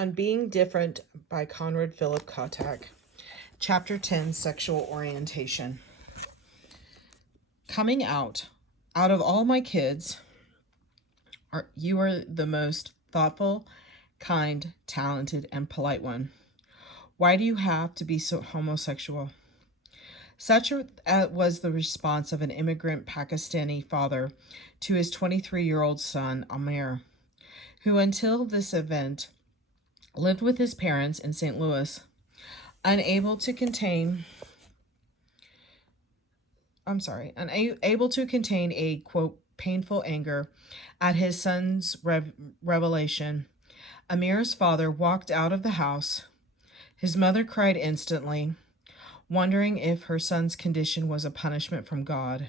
On Being Different by Conrad Phillip Kottack. Chapter 10, Sexual Orientation. Coming out. Out of all my kids, you are the most thoughtful, kind, talented, and polite one. Why do you have to be so homosexual? Such was the response of an immigrant Pakistani father to his 23-year-old son, Amir, who until this event lived with his parents in St. Louis, unable to contain a, quote, painful anger at his son's revelation. Amir's father walked out of the house. His mother cried instantly, wondering if her son's condition was a punishment from God.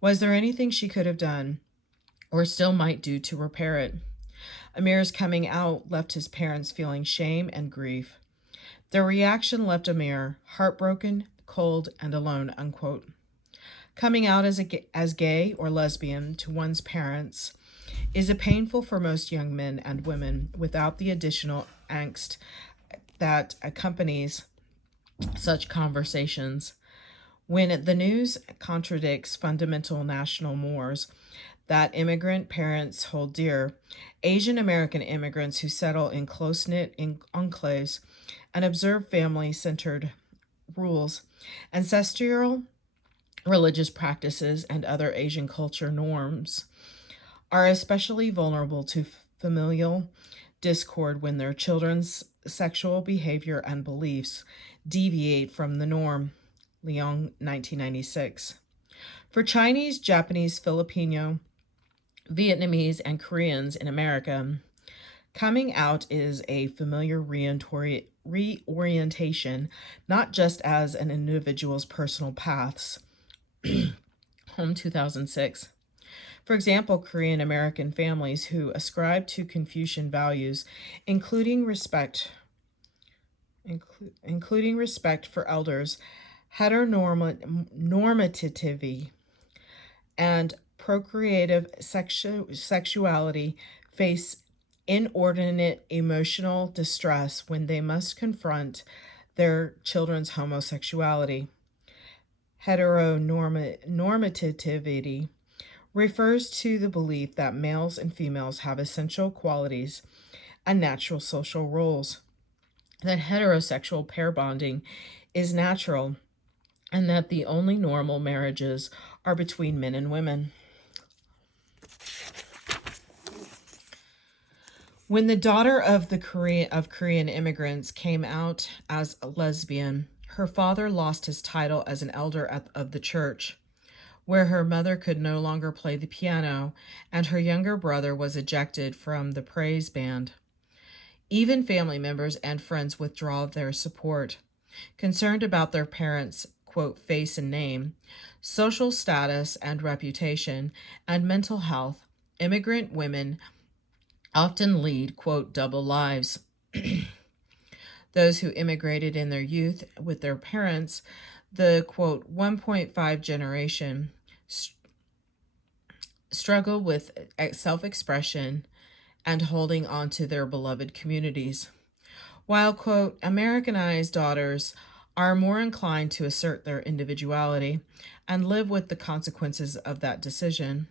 Was there anything she could have done, or still might do, to repair it? Amir's coming out left his parents feeling shame and grief. Their reaction left Amir heartbroken, cold, and alone, unquote. Coming out as gay or lesbian to one's parents is painful for most young men and women without the additional angst that accompanies such conversations. When the news contradicts fundamental national mores that immigrant parents hold dear, Asian American immigrants who settle in close-knit enclaves and observe family-centered rules, ancestral religious practices, and other Asian culture norms are especially vulnerable to familial discord when their children's sexual behavior and beliefs deviate from the norm. Leong, 1996. For Chinese, Japanese, Filipino, Vietnamese, and Koreans in America, coming out is a familiar reorientation, not just as an individual's personal paths. Home, 2006. For example, Korean American families who ascribe to Confucian values, including respect for elders, heteronormativity, and procreative sexuality, face inordinate emotional distress when they must confront their children's homosexuality. Heteronormativity refers to the belief that males and females have essential qualities and natural social roles, that heterosexual pair bonding is natural, and that the only normal marriages are between men and women. When the daughter of Korean immigrants came out as a lesbian, her father lost his title as an elder of the church, where her mother could no longer play the piano, and her younger brother was ejected from the praise band. Even family members and friends withdraw their support, concerned about their parents' quote, face and name, social status and reputation, and mental health. Immigrant women often lead, quote, double lives. Those who immigrated in their youth with their parents, the, quote, 1.5 generation, struggle with self-expression and holding on to their beloved communities. While, quote, Americanized daughters are more inclined to assert their individuality and live with the consequences of that decision.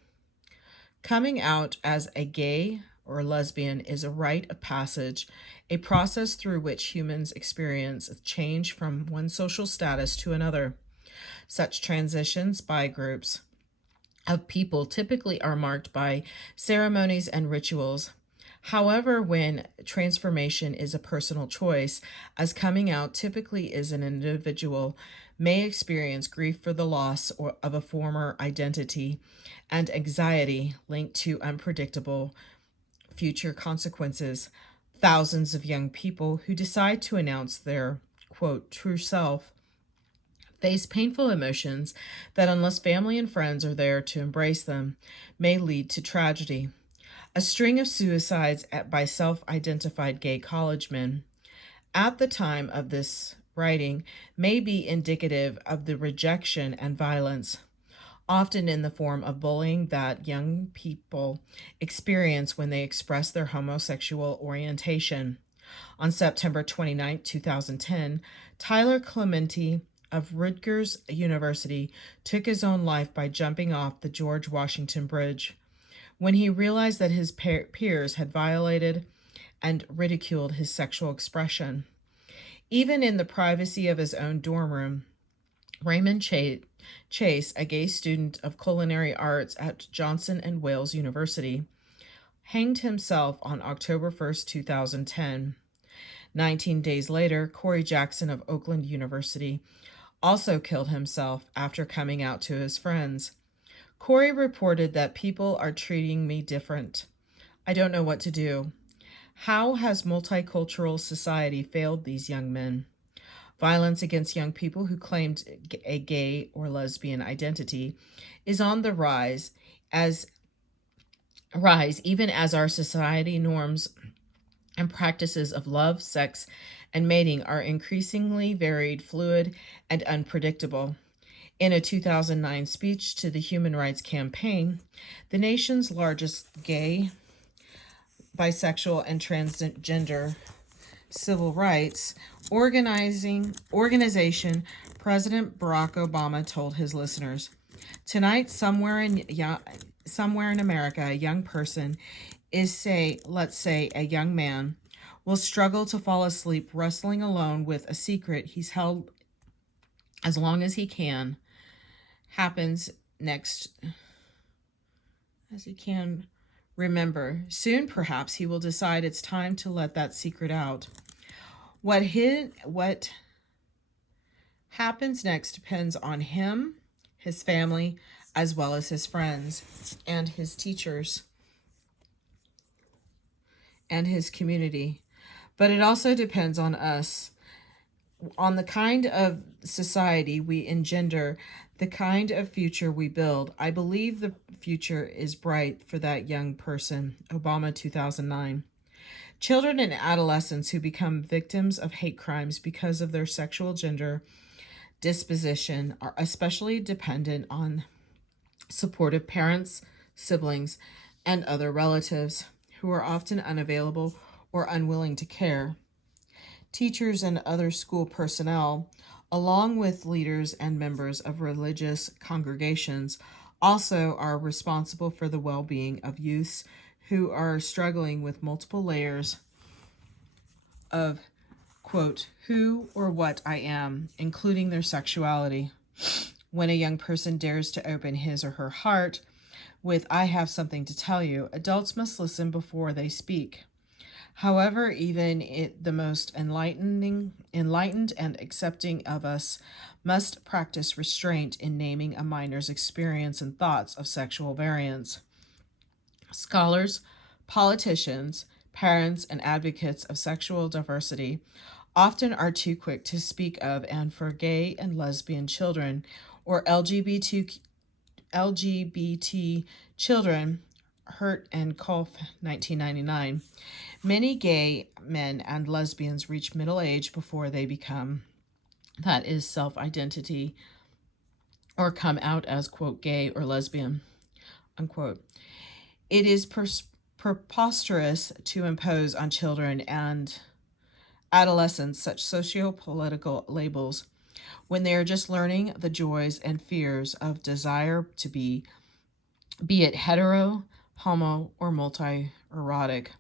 Coming out as a gay or lesbian is a rite of passage, a process through which humans experience change from one social status to another. Such transitions by groups of people typically are marked by ceremonies and rituals. However, when transformation is a personal choice, as coming out typically is an individual, may experience grief for the loss of a former identity and anxiety linked to unpredictable future consequences. Thousands of young people who decide to announce their, quote, true self face painful emotions that, unless family and friends are there to embrace them, may lead to tragedy. A string of suicides by self-identified gay college men at the time of this writing may be indicative of the rejection and violence, often in the form of bullying, that young people experience when they express their homosexual orientation. On September 29, 2010, Tyler Clementi of Rutgers University took his own life by jumping off the George Washington Bridge when he realized that his peers had violated and ridiculed his sexual expression. Even in the privacy of his own dorm room, Raymond Chase, a gay student of culinary arts at Johnson and Wales University, hanged himself on October 1st, 2010. 19 days later, Corey Jackson of Oakland University also killed himself after coming out to his friends. Corey reported that people are treating me different. I don't know what to do. How has multicultural society failed these young men? Violence against young people who claimed a gay or lesbian identity is on the rise even as our society norms and practices of love, sex, and mating are increasingly varied, fluid, and unpredictable. In a 2009 speech to the Human Rights Campaign, the nation's largest gay, bisexual, and transgender civil rights organization, President Barack Obama told his listeners, "Tonight, somewhere in America, a young person let's say a young man, will struggle to fall asleep wrestling alone with a secret he's held as long as he can remember. Soon, perhaps, he will decide it's time to let that secret out. What happens next depends on him, his family, as well as his friends and his teachers and his community. But it also depends on us, on the kind of society we engender, the kind of future we build. I believe the future is bright for that young person." Obama, 2009. Children and adolescents who become victims of hate crimes because of their sexual gender disposition are especially dependent on supportive parents, siblings, and other relatives who are often unavailable or unwilling to care. Teachers and other school personnel, along with leaders and members of religious congregations, also are responsible for the well-being of youths who are struggling with multiple layers of, quote, who or what I am, including their sexuality. When a young person dares to open his or her heart with "I have something to tell you," adults must listen before they speak. However, even the most enlightened and accepting of us must practice restraint in naming a minor's experience and thoughts of sexual variance. Scholars, politicians, parents, and advocates of sexual diversity often are too quick to speak of and for gay and lesbian children or LGBT children, Hurt and Kolf, 1999. Many gay men and lesbians reach middle age before they become, that is, self-identity or come out as, quote, gay or lesbian, unquote. It is preposterous to impose on children and adolescents such socio-political labels when they are just learning the joys and fears of desire to be it hetero, homo, or multi-erotic.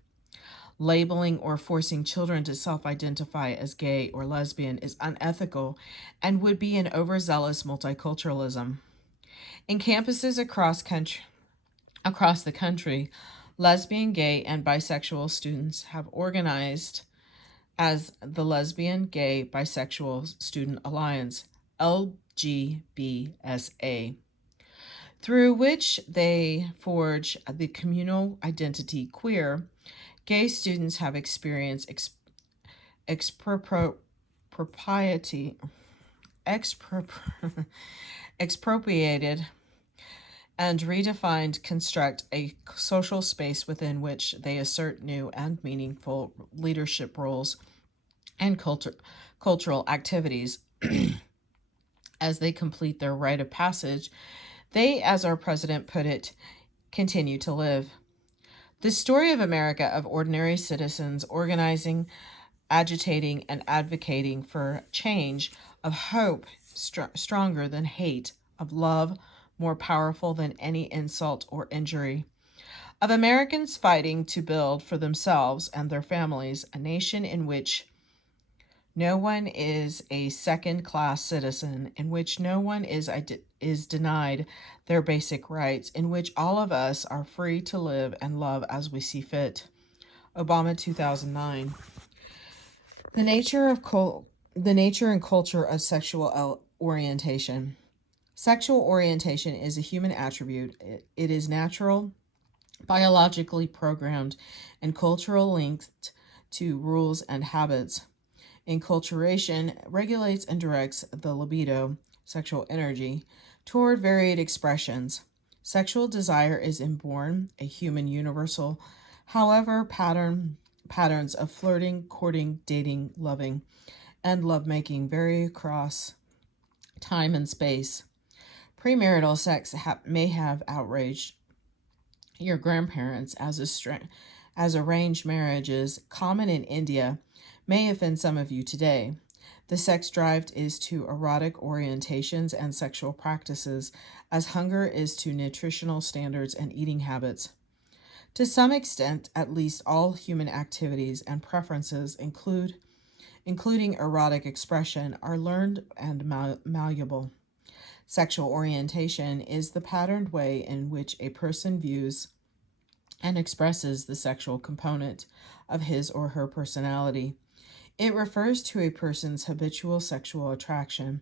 Labeling or forcing children to self-identify as gay or lesbian is unethical and would be an overzealous multiculturalism. In campuses across the country, lesbian, gay, and bisexual students have organized as the Lesbian, Gay, Bisexual Student Alliance, LGBSA, through which they forge the communal identity queer. Gay students have experienced expropriated and redefined construct a social space within which they assert new and meaningful leadership roles and cultural activities. As they complete their rite of passage, they, as our president put it, continue to live. The story of America of ordinary citizens organizing agitating and advocating for change, of hope stronger than hate, of love more powerful than any insult or injury, of Americans fighting to build for themselves and their families a nation in which no one is a second class citizen, in which no one is denied their basic rights, in which all of us are free to live and love as we see fit. Obama, 2009. The nature and culture of sexual orientation. Sexual orientation is a human attribute. It is natural, biologically programmed, and cultural linked to rules and habits. Enculturation regulates and directs the libido, sexual energy, toward varied expressions. Sexual desire is inborn, a human universal. However, patterns of flirting, courting, dating, loving, and lovemaking vary across time and space. Premarital sex may have outraged your grandparents as arranged marriages, common in India, may offend some of you today. The sex drive is to erotic orientations and sexual practices, as hunger is to nutritional standards and eating habits. To some extent, at least all human activities and preferences, including erotic expression, are learned and malleable. Sexual orientation is the patterned way in which a person views and expresses the sexual component of his or her personality. It refers to a person's habitual sexual attraction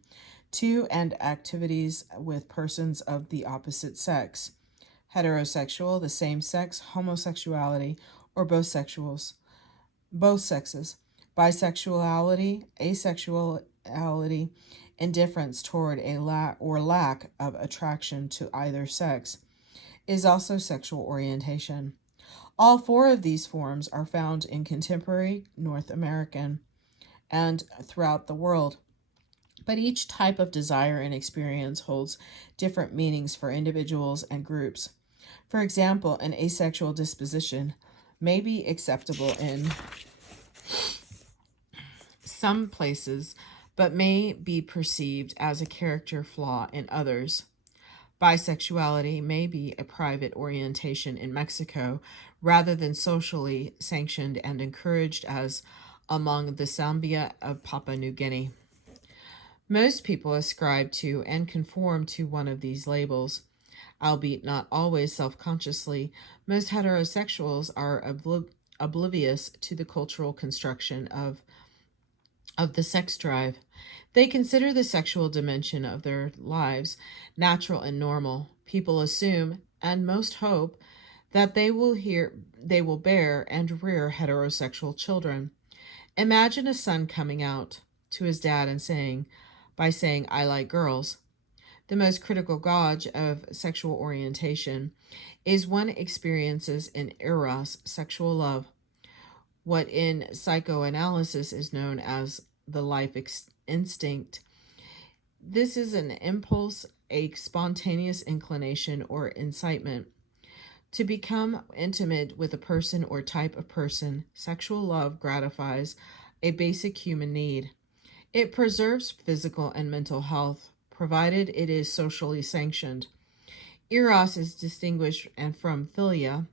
to and activities with persons of the opposite sex. Heterosexual, the same sex, homosexuality, or both sexes. Bisexuality, asexuality, indifference toward a lack of attraction to either sex is also sexual orientation. All four of these forms are found in contemporary North American and throughout the world, but each type of desire and experience holds different meanings for individuals and groups. For example, an asexual disposition may be acceptable in some places, but may be perceived as a character flaw in others. Bisexuality may be a private orientation in Mexico rather than socially sanctioned and encouraged as among the Sambia of Papua New Guinea. Most people ascribe to and conform to one of these labels, albeit not always self-consciously. Most heterosexuals are oblivious to the cultural construction of the sex drive. They consider the sexual dimension of their lives natural and normal. People assume, and most hope, that they will bear and rear heterosexual children. Imagine a son coming out to his dad and saying, I like girls. The most critical gauge of sexual orientation is one experiences in eros, sexual love, what in psychoanalysis is known as the life instinct. This is an impulse, a spontaneous inclination or incitement to become intimate with a person or type of person. Sexual love gratifies a basic human need. It preserves physical and mental health, provided it is socially sanctioned. Eros is distinguished from philia,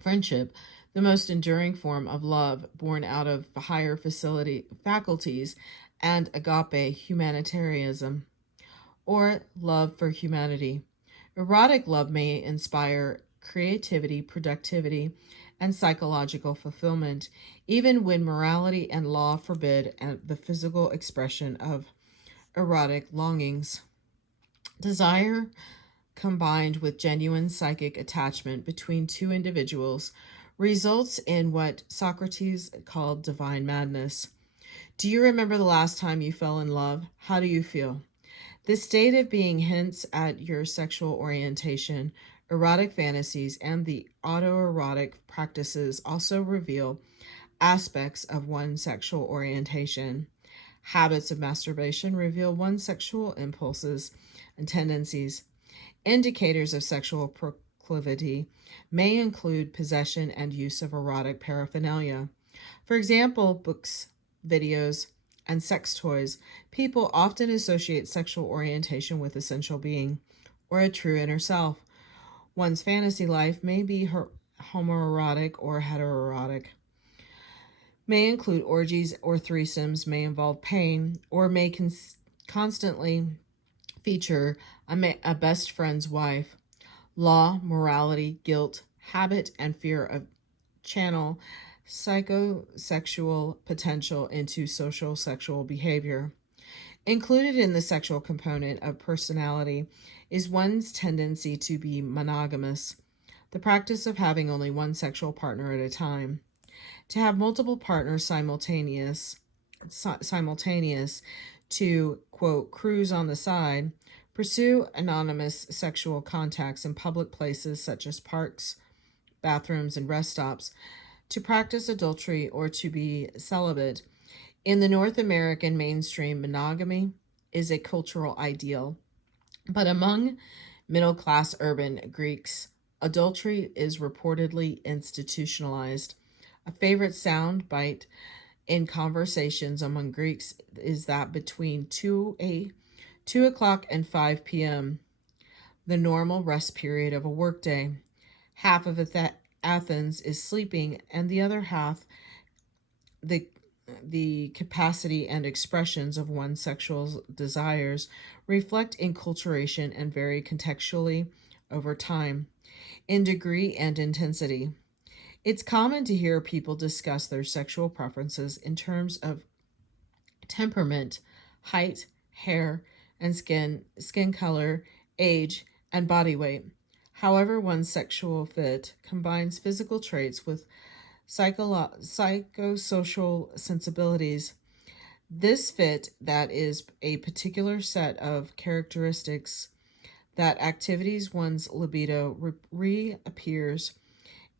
friendship, the most enduring form of love born out of higher faculties, and agape, humanitarianism, or love for humanity. Erotic love may inspire creativity, productivity, and psychological fulfillment, even when morality and law forbid the physical expression of erotic longings. Desire combined with genuine psychic attachment between two individuals results in what Socrates called divine madness. Do you remember the last time you fell in love? How do you feel? This state of being hints at your sexual orientation. Erotic fantasies and the autoerotic practices also reveal aspects of one's sexual orientation. Habits of masturbation reveal one's sexual impulses and tendencies. Indicators of sexual proclivity may include possession and use of erotic paraphernalia. For example, books, videos, and sex toys. People often associate sexual orientation with essential being or a true inner self. One's fantasy life may be homoerotic or heteroerotic, may include orgies or threesomes, may involve pain, or may constantly feature a best friend's wife. Law, morality, guilt, habit, and fear of channel psychosexual potential into social sexual behavior. Included in the sexual component of personality is one's tendency to be monogamous, the practice of having only one sexual partner at a time. To have multiple partners simultaneous to, quote, cruise on the side, pursue anonymous sexual contacts in public places such as parks, bathrooms, and rest stops, to practice adultery, or to be celibate. In the North American mainstream, monogamy is a cultural ideal, but among middle-class urban Greeks, adultery is reportedly institutionalized. A favorite sound bite in conversations among Greeks is that between 2 o'clock and 5 p.m., the normal rest period of a workday, half of Athens is sleeping, and the other half, the capacity and expressions of one's sexual desires, reflect enculturation and vary contextually over time, in degree and intensity. It's common to hear people discuss their sexual preferences in terms of temperament, height, hair, and skin color, age, and body weight. However, one's sexual fit combines physical traits with psychosocial sensibilities. This fit, that is a particular set of characteristics that activities one's libido reappears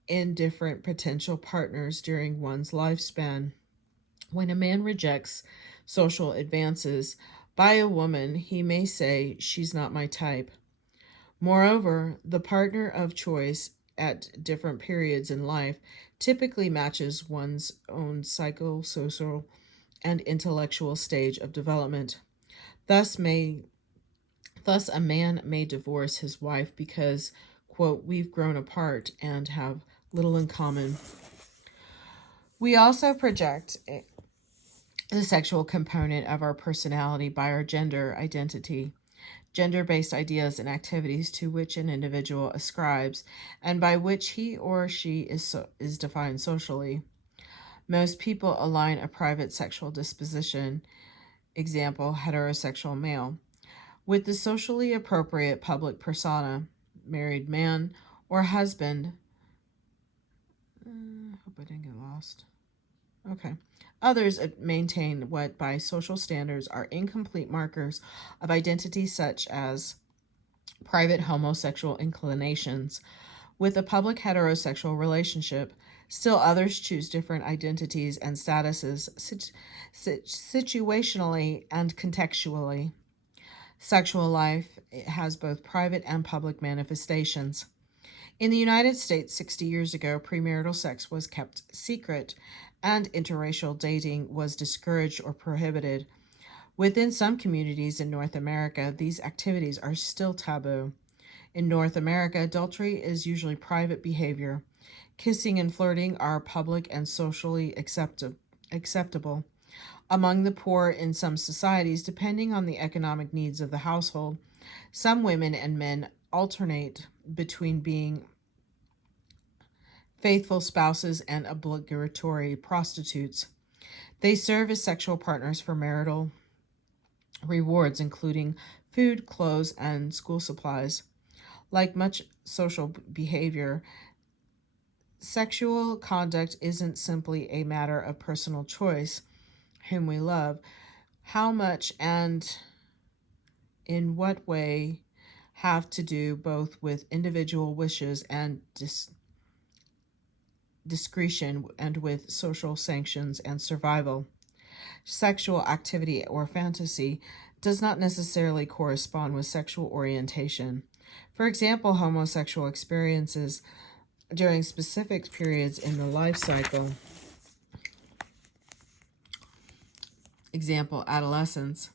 in different potential partners during one's lifespan. When a man rejects social advances by a woman, he may say, "She's not my type." Moreover, the partner of choice at different periods in life typically matches one's own psychosocial and intellectual stage of development. Thus, a man may divorce his wife because, quote, "we've grown apart and have little in common." We also project the sexual component of our personality by our gender identity, gender-based ideas and activities to which an individual ascribes, and by which he or she is defined socially. Most people align a private sexual disposition, example, heterosexual male, with the socially appropriate public persona, married man or husband. Hope I didn't get lost. Okay. Others maintain what, by social standards, are incomplete markers of identity, such as private homosexual inclinations, with a public heterosexual relationship. Still others choose different identities and statuses situationally and contextually. Sexual life has both private and public manifestations. In the United States 60 years ago, premarital sex was kept secret and interracial dating was discouraged or prohibited. Within some communities in North America, these activities are still taboo. In North America, adultery is usually private behavior. Kissing and flirting are public and socially acceptable. Among the poor in some societies, depending on the economic needs of the household, some women and men alternate between being faithful spouses and obligatory prostitutes. They serve as sexual partners for marital rewards, including food, clothes, and school supplies. Like much social behavior, sexual conduct isn't simply a matter of personal choice. Whom we love, how much and in what way have to do both with individual wishes and discretion and with social sanctions and survival. Sexual activity or fantasy does not necessarily correspond with sexual orientation. For example, homosexual experiences during specific periods in the life cycle example, adolescence,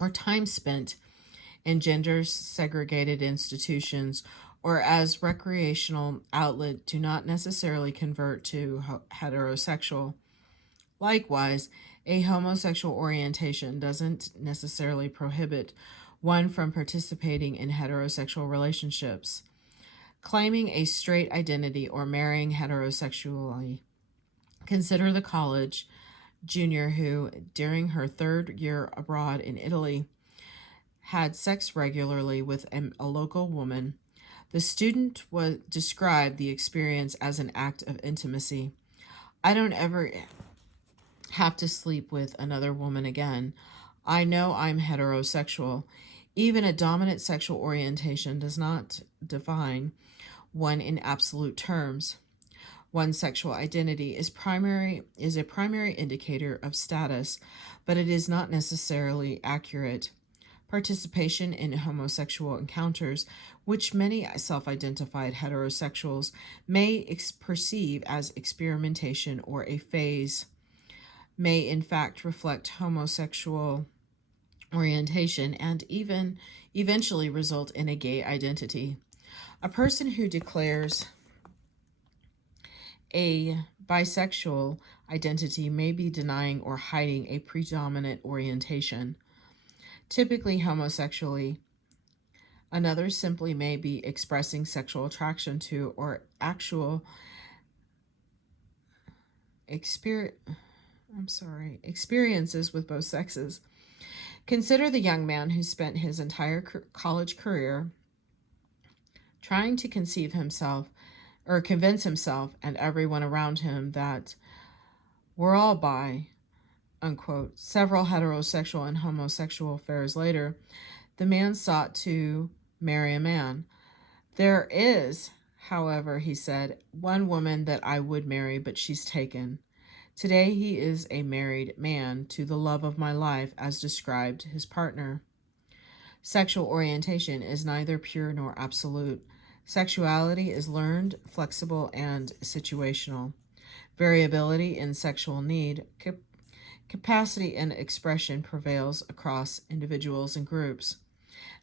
or time spent in gender segregated institutions or as recreational outlet do not necessarily convert to heterosexual. Likewise, a homosexual orientation doesn't necessarily prohibit one from participating in heterosexual relationships. Claiming a straight identity or marrying heterosexually. Consider the college junior who, during her third year abroad in Italy, had sex regularly with a local woman. The student described the experience as an act of intimacy. I don't ever have to sleep with another woman again. I know I'm heterosexual. Even a dominant sexual orientation does not define one in absolute terms. One's sexual identity is a primary indicator of status, but it is not necessarily accurate. Participation in homosexual encounters, which many self-identified heterosexuals may perceive as experimentation or a phase, may in fact reflect homosexual orientation and even eventually result in a gay identity. A person who declares a bisexual identity may be denying or hiding a predominant orientation, typically homosexually. Another simply may be expressing sexual attraction to or actual experiences with both sexes. Consider the young man who spent his entire college career trying to convince himself and everyone around him that we're all bi, unquote. Several heterosexual and homosexual affairs later, the man sought to marry a man. There is, however, he said, one woman that I would marry, but she's taken. Today he is a married man to the love of my life, as described his partner. Sexual orientation is neither pure nor absolute. Sexuality is learned, flexible, and situational. Variability in sexual need, capacity, and expression prevails across individuals and groups.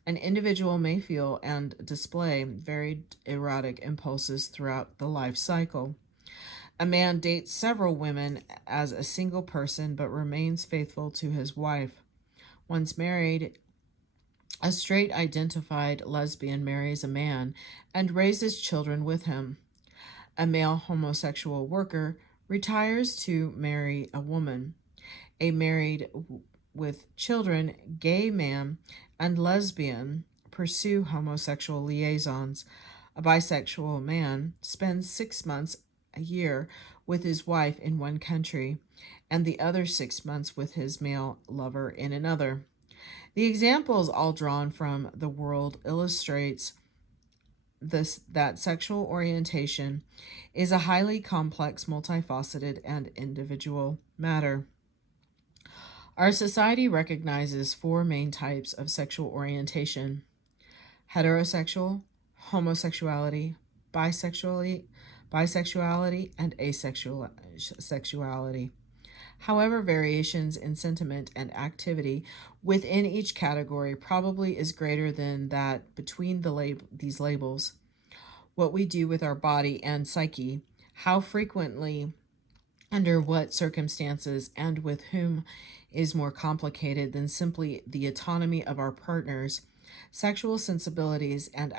An individual may feel and display varied erotic impulses throughout the life cycle. A man dates several women as a single person but remains faithful to his wife. Once married, a straight identified lesbian marries a man and raises children with him. A male homosexual worker retires to marry a woman. A married with children gay man and lesbian pursue homosexual liaisons. A bisexual man spends 6 months a year with his wife in one country and the other 6 months with his male lover in another. The examples all drawn from the world illustrates that sexual orientation is a highly complex, multifaceted, and individual matter. Our society recognizes 4 main types of sexual orientation: heterosexual, homosexuality, bisexuality, and asexuality. However, variations in sentiment and activity within each category probably is greater than that between these labels. What we do with our body and psyche, how frequently, under what circumstances, and with whom is more complicated than simply the autonomy of our partners. Sexual sensibilities and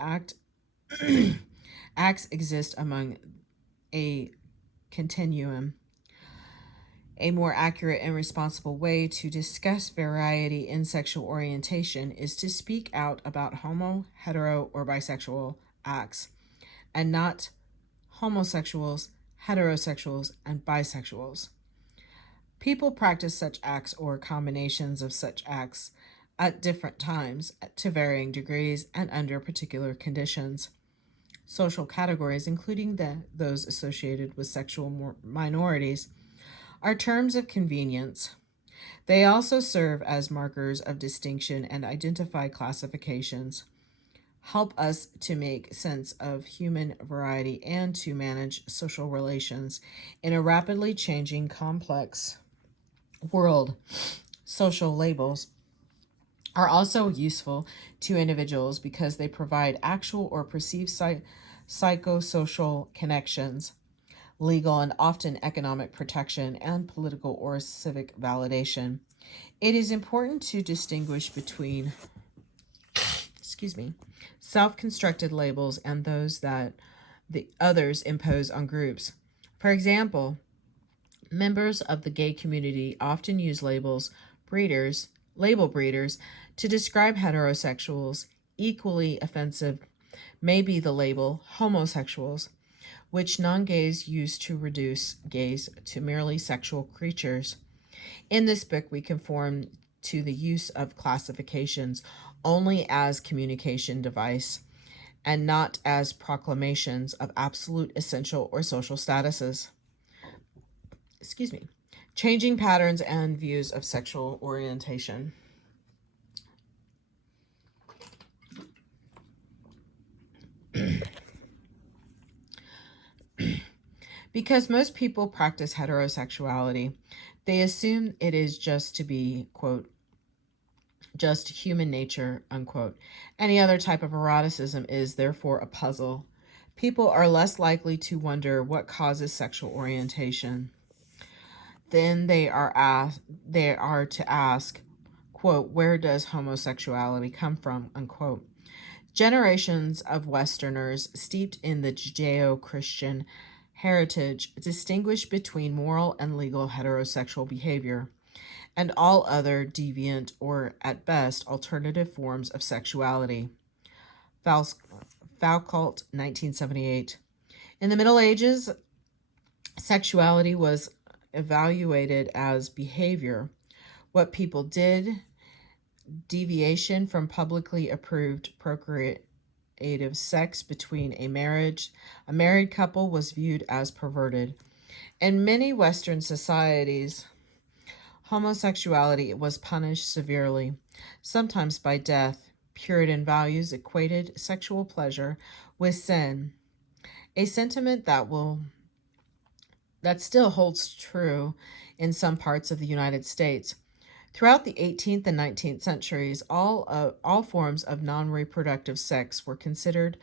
acts exist among a continuum. A more accurate and responsible way to discuss variety in sexual orientation is to speak out about homo, hetero, or bisexual acts, and not homosexuals, heterosexuals, and bisexuals. People practice such acts or combinations of such acts at different times, to varying degrees, and under particular conditions. Social categories, including those associated with sexual minorities, are terms of convenience. They also serve as markers of distinction and identify classifications, help us to make sense of human variety and to manage social relations in a rapidly changing, complex world. Social labels are also useful to individuals because they provide actual or perceived psychosocial connections, legal and often economic protection, and political or civic validation. It is important to distinguish between, self-constructed labels and those that the others impose on groups. For example, members of the gay community often use label breeders, to describe heterosexuals. Equally offensive may be the label homosexuals, which non-gays use to reduce gays to merely sexual creatures. In this book, we conform to the use of classifications only as communication device and not as proclamations of absolute essential or social statuses. Changing patterns and views of sexual orientation. Because most people practice heterosexuality, they assume it is just to be, quote, just human nature, unquote. Any other type of eroticism is therefore a puzzle. People are less likely to wonder what causes sexual orientation. Then they are to ask, quote, where does homosexuality come from, unquote. Generations of Westerners steeped in the Judeo-Christian heritage distinguish between moral and legal heterosexual behavior and all other deviant or, at best, alternative forms of sexuality. Foucault, 1978. In the Middle Ages, sexuality was evaluated as behavior, what people did, deviation from publicly approved procreative sex between a married couple was viewed as perverted. In many Western societies, homosexuality was punished severely, sometimes by death. Puritan values equated sexual pleasure with sin, a sentiment that still holds true in some parts of the United States. Throughout the 18th and 19th centuries, all forms of non-reproductive sex were considered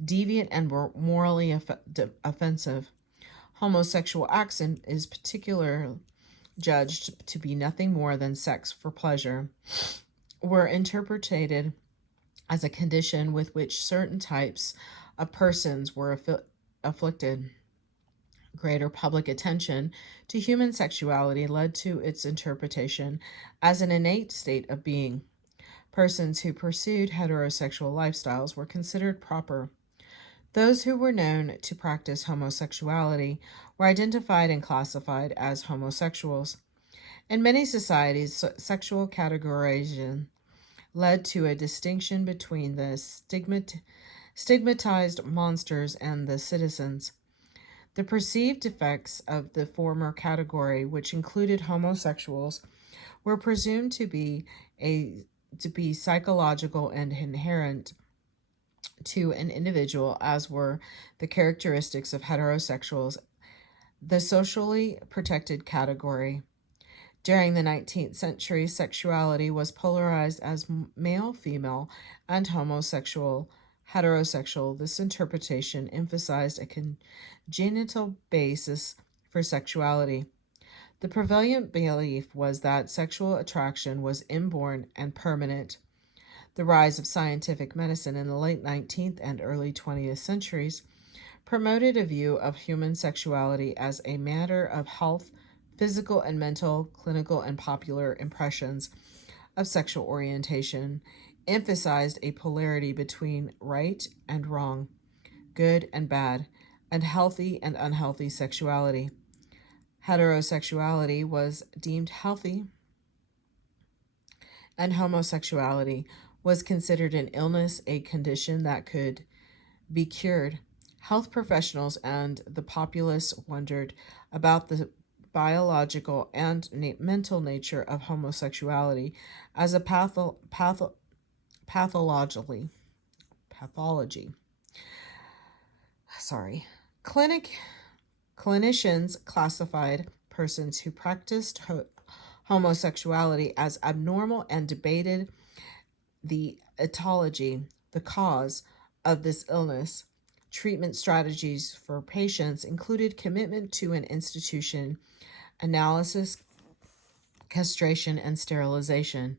deviant and morally offensive. Homosexual acts is particularly judged to be nothing more than sex for pleasure, were interpreted as a condition with which certain types of persons were afflicted. Greater public attention to human sexuality led to its interpretation as an innate state of being. Persons who pursued heterosexual lifestyles were considered proper. Those who were known to practice homosexuality were identified and classified as homosexuals. In many societies, sexual categorization led to a distinction between the stigmatized monsters and the citizens. The perceived defects of the former category, which included homosexuals, were presumed to be psychological and inherent to an individual, as were the characteristics of heterosexuals, the socially protected category. During the 19th century, sexuality was polarized as male, female, and homosexual, heterosexual. This interpretation emphasized a congenital basis for sexuality. The prevalent belief was that sexual attraction was inborn and permanent. The rise of scientific medicine in the late 19th and early 20th centuries promoted a view of human sexuality as a matter of health, physical and mental, clinical and popular impressions of sexual orientation, emphasized a polarity between right and wrong, good and bad, and healthy and unhealthy sexuality. Heterosexuality was deemed healthy, and homosexuality was considered an illness, a condition that could be cured. Health professionals and the populace wondered about the biological and mental nature of homosexuality as a pathology. Clinicians classified persons who practiced homosexuality as abnormal and debated the etiology, the cause of this illness. Treatment strategies for patients included commitment to an institution, analysis, castration, and sterilization.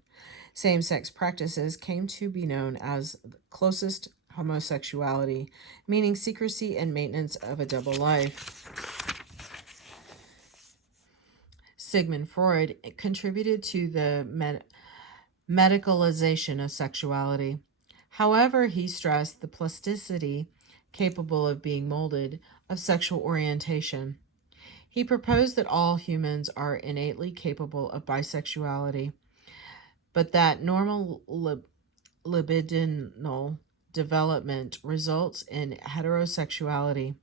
Same sex practices came to be known as closest homosexuality, meaning secrecy and maintenance of a double life. Sigmund Freud contributed to the medicalization of sexuality. However, he stressed the plasticity capable of being molded of sexual orientation. He proposed that all humans are innately capable of bisexuality, but that normal libidinal development results in heterosexuality.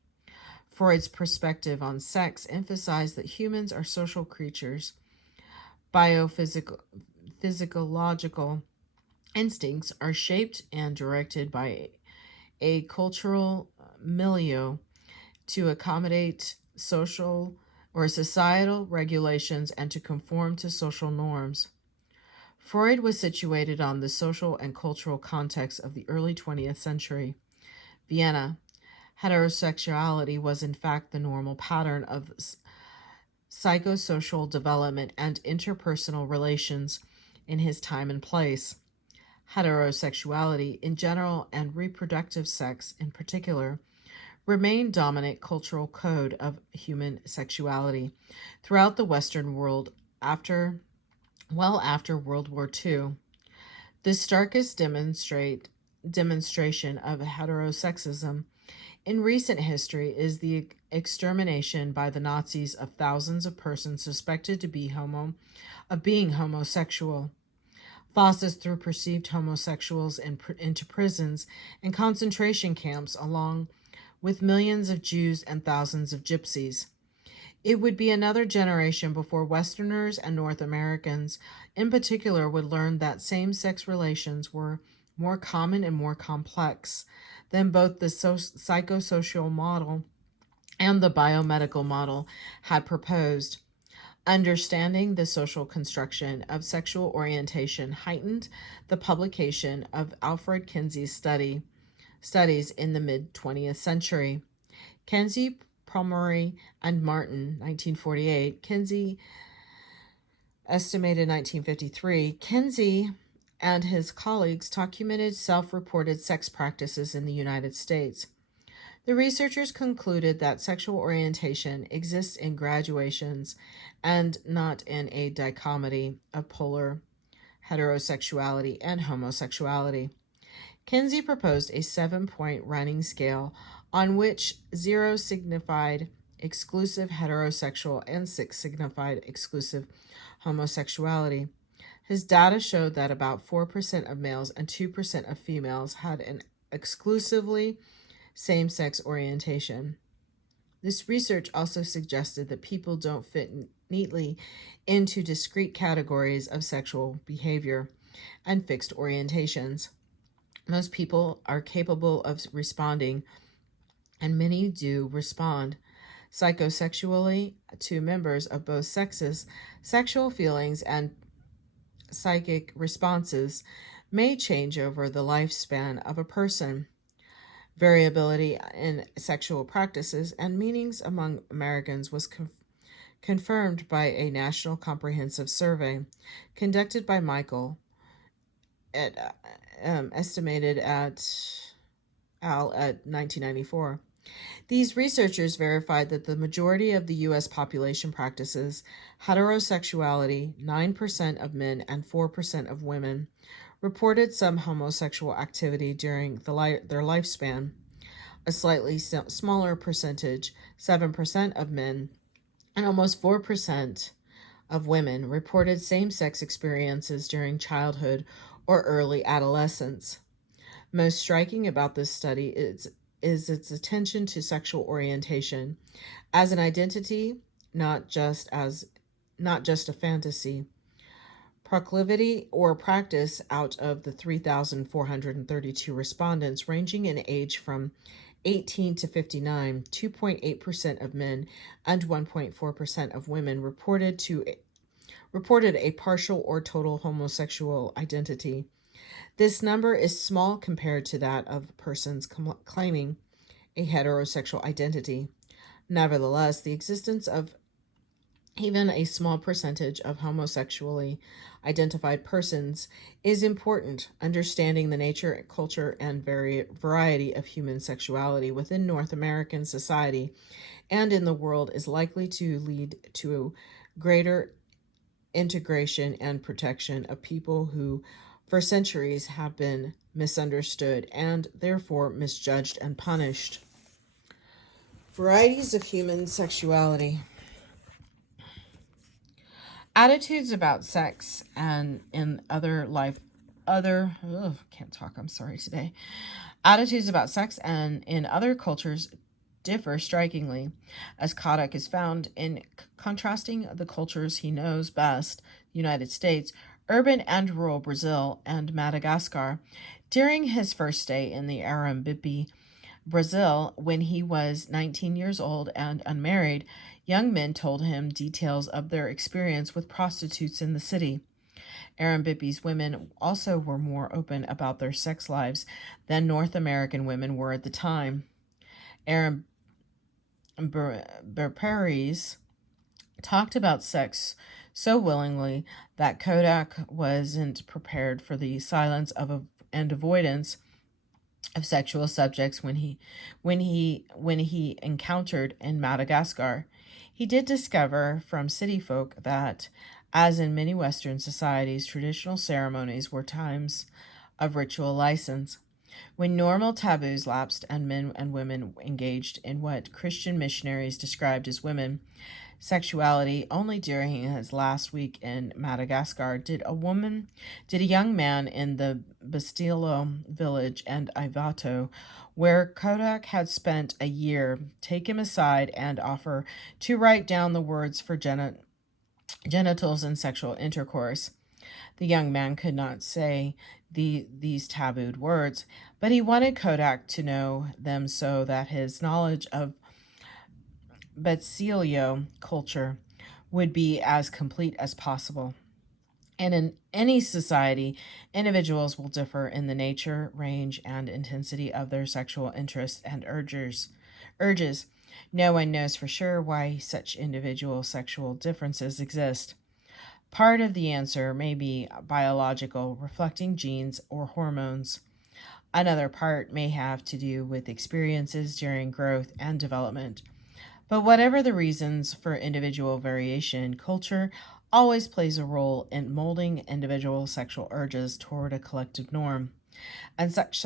Freud's perspective on sex emphasized that humans are social creatures. Biophysiological instincts are shaped and directed by a cultural milieu to accommodate social or societal regulations and to conform to social norms. Freud was situated on the social and cultural context of the early 20th century. Vienna. Heterosexuality was in fact the normal pattern of psychosocial development and interpersonal relations in his time and place. Heterosexuality in general and reproductive sex in particular remained dominant cultural code of human sexuality throughout the Western world after World War II. The starkest demonstration of heterosexism in recent history is the extermination by the Nazis of thousands of persons suspected to be being homosexual. Fascists threw perceived homosexuals into prisons and concentration camps along with millions of Jews and thousands of gypsies. It would be another generation before Westerners and North Americans in particular would learn that same-sex relations were more common and more complex than both the psychosocial model and the biomedical model had proposed. Understanding the social construction of sexual orientation heightened the publication of Alfred Kinsey's studies in the mid-20th century. Kinsey, Pomeroy, and Martin, 1948. Kinsey, estimated 1953. Kinsey and his colleagues documented self-reported sex practices in the United States. The researchers concluded that sexual orientation exists in graduations and not in a dichotomy of polar heterosexuality and homosexuality. Kinsey proposed a 7-point running scale on which 0 signified exclusive heterosexual and 6 signified exclusive homosexuality. His data showed that about 4% of males and 2% of females had an exclusively same-sex orientation. This research also suggested that people don't fit neatly into discrete categories of sexual behavior and fixed orientations. Most people are capable of responding, and many do respond psychosexually to members of both sexes. Sexual feelings and psychic responses may change over the lifespan of a person. Variability in sexual practices and meanings among Americans was confirmed by a national comprehensive survey conducted by Michael, estimated at 1994. These researchers verified that the majority of the U.S. population practices heterosexuality. 9% of men and 4% of women reported some homosexual activity during their lifespan. A slightly smaller percentage, 7% of men and almost 4% of women, reported same-sex experiences during childhood or early adolescence. Most striking about this study is its attention to sexual orientation as an identity, not just a fantasy. Proclivity or practice out of the 3,432 respondents ranging in age from 18 to 59, 2.8% of men and 1.4% of women reported a partial or total homosexual identity. This number is small compared to that of persons claiming a heterosexual identity. Nevertheless, the existence of even a small percentage of homosexually identified persons is important. Understanding the nature, culture, and variety of human sexuality within North American society and in the world is likely to lead to greater integration and protection of people who, for centuries, have been misunderstood and therefore misjudged and punished. Varieties of human sexuality. Attitudes about sex and in can't talk, I'm sorry today. Attitudes about sex and in other cultures differ strikingly, as Kottack is found in contrasting the cultures he knows best, the United States, urban and rural Brazil, and Madagascar. During his first stay in the Arambipi, Brazil, when he was 19 years old and unmarried, young men told him details of their experience with prostitutes in the city. Arambipi's women also were more open about their sex lives than North American women were at the time. Arambiparis talked about sex so willingly that Kottack wasn't prepared for the silence and avoidance of sexual subjects when he encountered in Madagascar. He did discover from city folk that, as in many Western societies, traditional ceremonies were times of ritual license. When normal taboos lapsed and men and women engaged in what Christian missionaries described as women sexuality, only during his last week in Madagascar did a young man in the Bastillo village and Ivato, where Kottack had spent a year, take him aside and offer to write down the words for genitals and sexual intercourse. The young man could not say these tabooed words, but he wanted Kottack to know them so that his knowledge of Betsilio culture would be as complete as possible. And in any society, individuals will differ in the nature, range, and intensity of their sexual interests and urges. No one knows for sure why such individual sexual differences exist. Part of the answer may be biological, reflecting genes or hormones. Another part may have to do with experiences during growth and development. But whatever the reasons for individual variation, culture always plays a role in molding individual sexual urges toward a collective norm. And such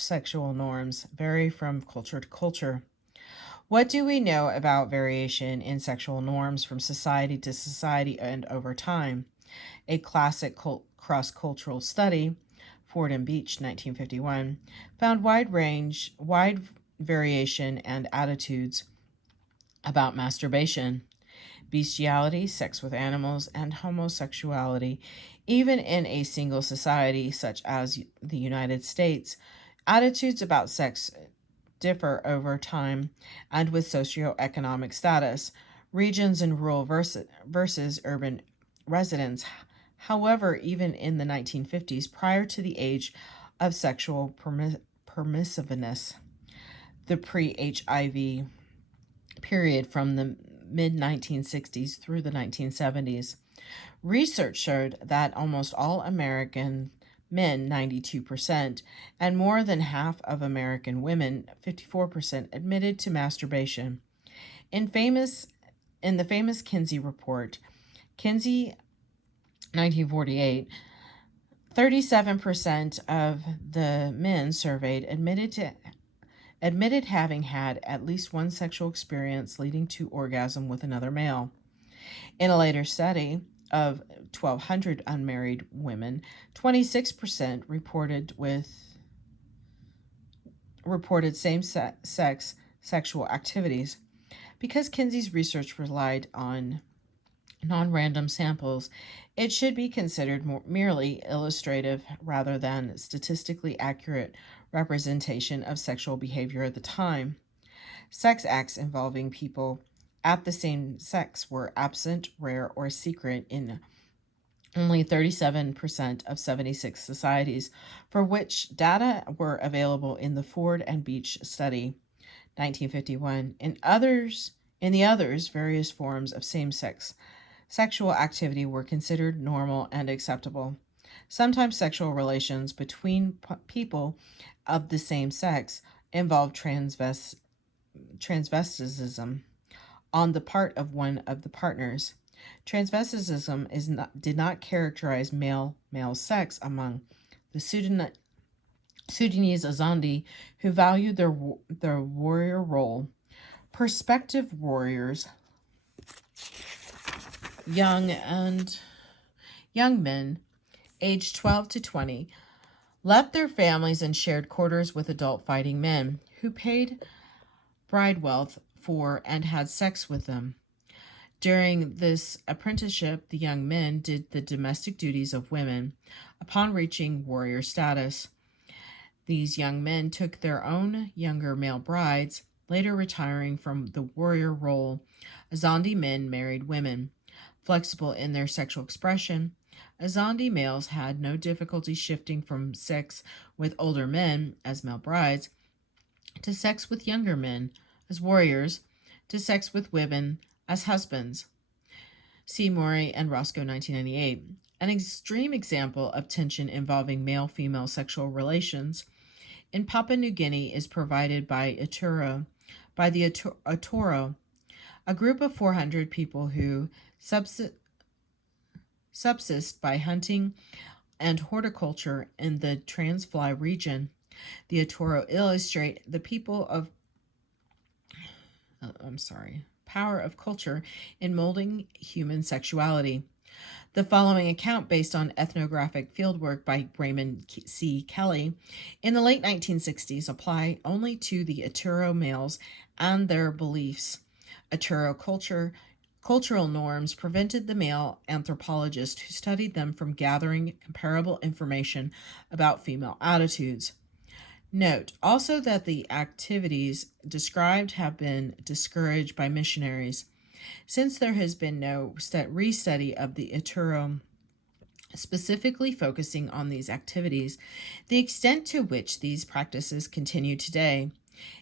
sexual norms vary from culture to culture. What do we know about variation in sexual norms from society to society and over time? A classic cross-cultural study, Fordham Beach, 1951, found wide variation and attitudes about masturbation, bestiality, sex with animals, and homosexuality. Even in a single society such as the United States, attitudes about sex differ over time and with socioeconomic status, regions and rural versus urban residents. However, even in the 1950s, prior to the age of sexual permissiveness, the pre-HIV period from the mid-1960s through the 1970s, research showed that almost all American men, 92%, and more than half of American women, 54%, admitted to masturbation. In the famous Kinsey report, Kinsey 1948, 37% of the men surveyed admitted having had at least one sexual experience leading to orgasm with another male. In a later study of 1,200 unmarried women, 26% reported same-sex sexual activities. Because Kinsey's research relied on non-random samples, it should be considered merely illustrative rather than statistically accurate representation of sexual behavior at the time. Sex acts involving people at the same sex were absent, rare, or secret in only 37% of 76 societies, for which data were available in the Ford and Beach study, 1951. In the others, various forms of same-sex sexual activity were considered normal and acceptable. Sometimes sexual relations between people of the same sex involved transvestism on the part of one of the partners. Transvestism did not characterize male sex among the Sudanese Azandi, who valued their warrior role. Prospective warriors, young men, aged 12 to 20, left their families and shared quarters with adult fighting men who paid bride wealth for and had sex with them. During this apprenticeship, the young men did the domestic duties of women upon reaching warrior status. These young men took their own younger male brides, later retiring from the warrior role. Azandi men married women. Flexible in their sexual expression, Azandi males had no difficulty shifting from sex with older men as male brides to sex with younger men as warriors to sex with women as husbands. C. Morey and Roscoe, 1998. An extreme example of tension involving male-female sexual relations in Papua New Guinea is provided by the Atoro, a group of 400 people who subsist by hunting and horticulture in the Transvaal region. The Atoro illustrate the power of culture in molding human sexuality. The following account, based on ethnographic fieldwork by Raymond C. Kelly in the late 1960s, apply only to the Atoro males and their beliefs. Atoro cultural norms prevented the male anthropologist who studied them from gathering comparable information about female attitudes. Note also that the activities described have been discouraged by missionaries. Since there has been no restudy of the Atoro specifically focusing on these activities, the extent to which these practices continue today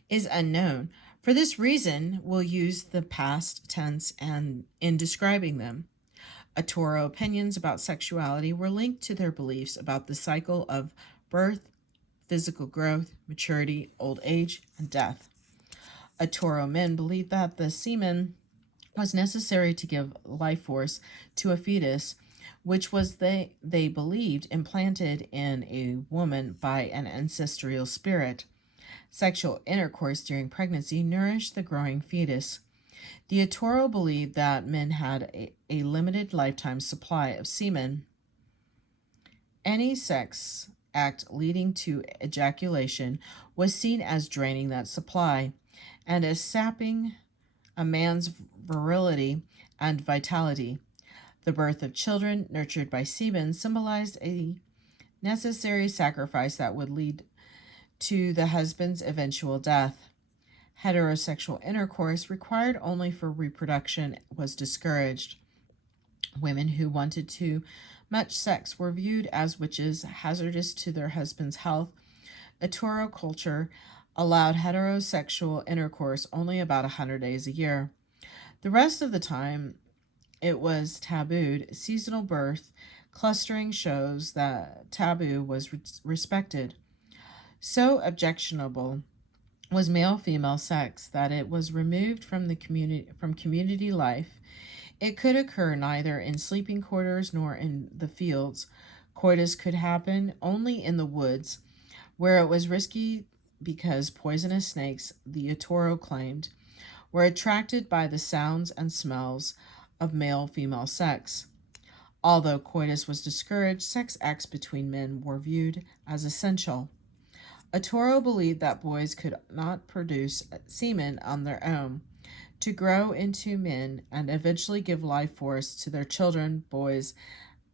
is unknown. For this reason, we'll use the past tense and in describing them. Atoro opinions about sexuality were linked to their beliefs about the cycle of birth, physical growth, maturity, old age, and death. Atoro men believed that the semen was necessary to give life force to a fetus, which was they believed implanted in a woman by an ancestral spirit. Sexual intercourse during pregnancy nourished the growing fetus. The Atoro believed that men had a limited lifetime supply of semen. Any sex act leading to ejaculation was seen as draining that supply and as sapping a man's virility and vitality. The birth of children nurtured by semen symbolized a necessary sacrifice that would lead to the husband's eventual death. Heterosexual intercourse required only for reproduction was discouraged. Women who wanted too much sex were viewed as witches, hazardous to their husband's health. Atoro culture allowed heterosexual intercourse only about 100 days a year. The rest of the time, it was tabooed. Seasonal birth clustering shows that taboo was respected. So objectionable was male-female sex that it was removed from community life. It could occur neither in sleeping quarters nor in the fields. Coitus could happen only in the woods, where it was risky because poisonous snakes, the Atoro claimed, were attracted by the sounds and smells of male-female sex. Although coitus was discouraged, sex acts between men were viewed as essential. Atoro believed that boys could not produce semen on their own. To grow into men and eventually give life force to their children, boys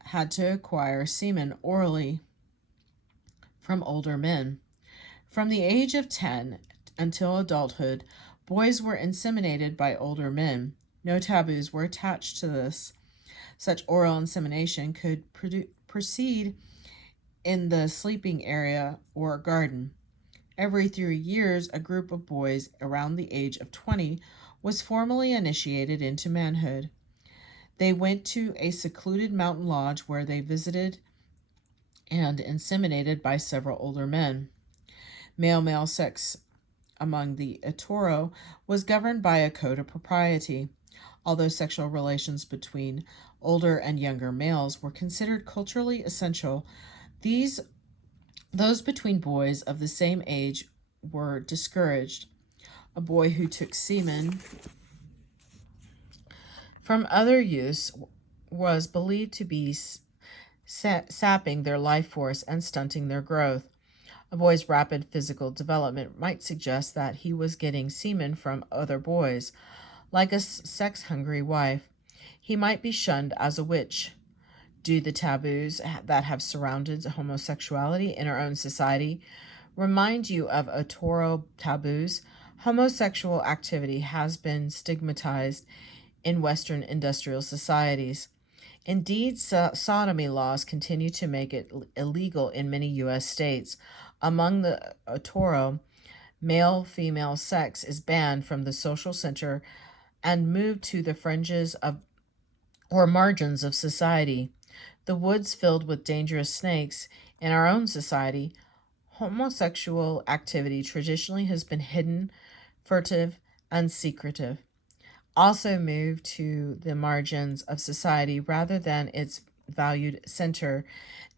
had to acquire semen orally from older men. From the age of 10 until adulthood, Boys were inseminated by older men. No taboos were attached to this. Such oral insemination could proceed in the sleeping area or garden. Every 3 years, a group of boys around the age of 20 was formally initiated into manhood. They went to a secluded mountain lodge where they visited and inseminated by several older men. Male sex among the Etoro was governed by a code of propriety. Although sexual relations between older and younger males were considered culturally essential, those between boys of the same age were discouraged. A boy who took semen from other youths was believed to be sapping their life force and stunting their growth. A boy's rapid physical development might suggest that he was getting semen from other boys. Like a sex-hungry wife, he might be shunned as a witch. Do the taboos that have surrounded homosexuality in our own society remind you of Otoro taboos? Homosexual activity has been stigmatized in Western industrial societies. Indeed, sodomy laws continue to make it illegal in many U.S. states. Among the Otoro, male-female sex is banned from the social center and moved to the fringes of or margins of society. The woods filled with dangerous snakes. In our own society, homosexual activity traditionally has been hidden, furtive, and secretive. Also moved to the margins of society rather than its valued center.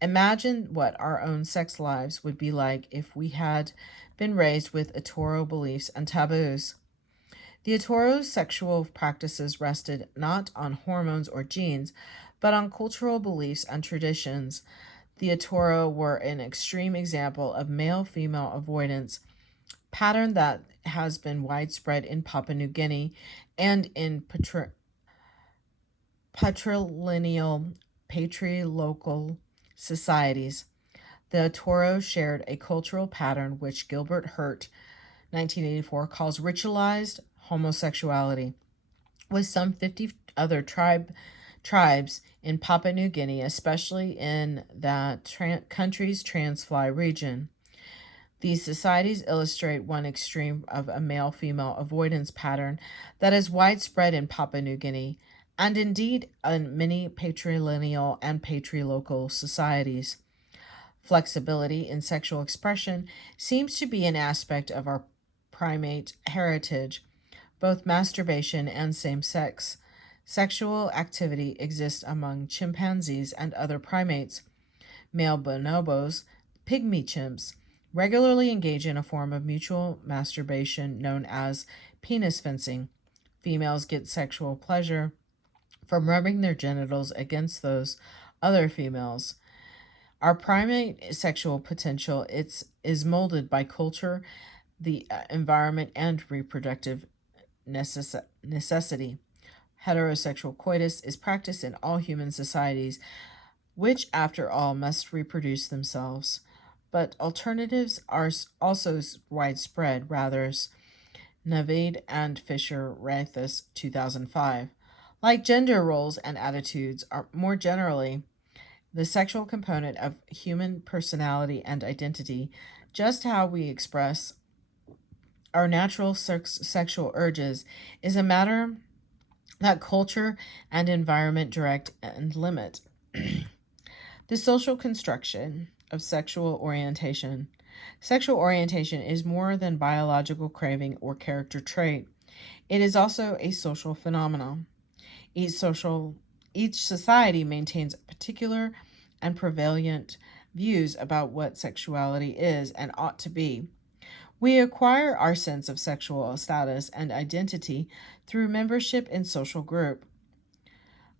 Imagine what our own sex lives would be like if we had been raised with Etoro beliefs and taboos. The Etoro's sexual practices rested not on hormones or genes, but on cultural beliefs and traditions. The Etoro were an extreme example of male-female avoidance, pattern that has been widespread in Papua New Guinea and in patrilineal societies. The Etoro shared a cultural pattern which Gilbert Hurt, 1984, calls ritualized homosexuality. With some 50 other tribes in Papua New Guinea, especially in that country's Transfly region. These societies illustrate one extreme of a male-female avoidance pattern that is widespread in Papua New Guinea, and indeed in many patrilineal and patrilocal societies. Flexibility in sexual expression seems to be an aspect of our primate heritage. Both masturbation and same-sex sexual activity exists among chimpanzees and other primates. Male bonobos, pygmy chimps, regularly engage in a form of mutual masturbation known as penis fencing. Females get sexual pleasure from rubbing their genitals against those other females. Our primate sexual potential is molded by culture, the environment, and reproductive necessity. Heterosexual coitus is practiced in all human societies, which, after all, must reproduce themselves. But alternatives are also widespread, rather. Navid and Fisher-Rathus, 2005. Like gender roles and attitudes are more generally the sexual component of human personality and identity, just how we express our natural sexual urges is a matter that culture and environment direct and limit. The social construction of sexual orientation. Sexual orientation is more than biological craving or character trait. It is also a social phenomenon. Each society maintains particular and prevalent views about what sexuality is and ought to be. We acquire our sense of sexual status and identity through membership in social group.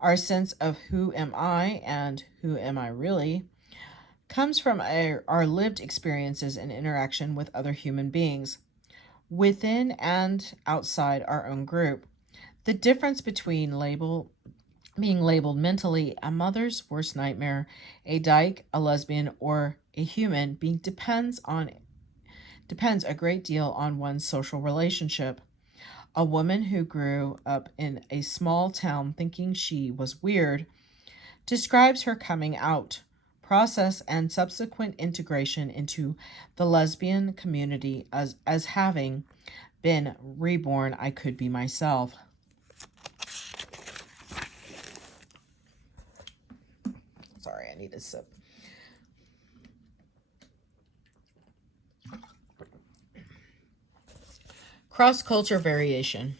Our sense of who am I and who am I really comes from our lived experiences and interaction with other human beings, within and outside our own group. The difference between being labeled mentally a mother's worst nightmare, a dyke, a lesbian, or a human being depends a great deal on one's social relationship. A woman who grew up in a small town thinking she was weird describes her coming out process and subsequent integration into the lesbian community as having been reborn. I could be myself. Sorry, I need a sip. Cross-culture variation.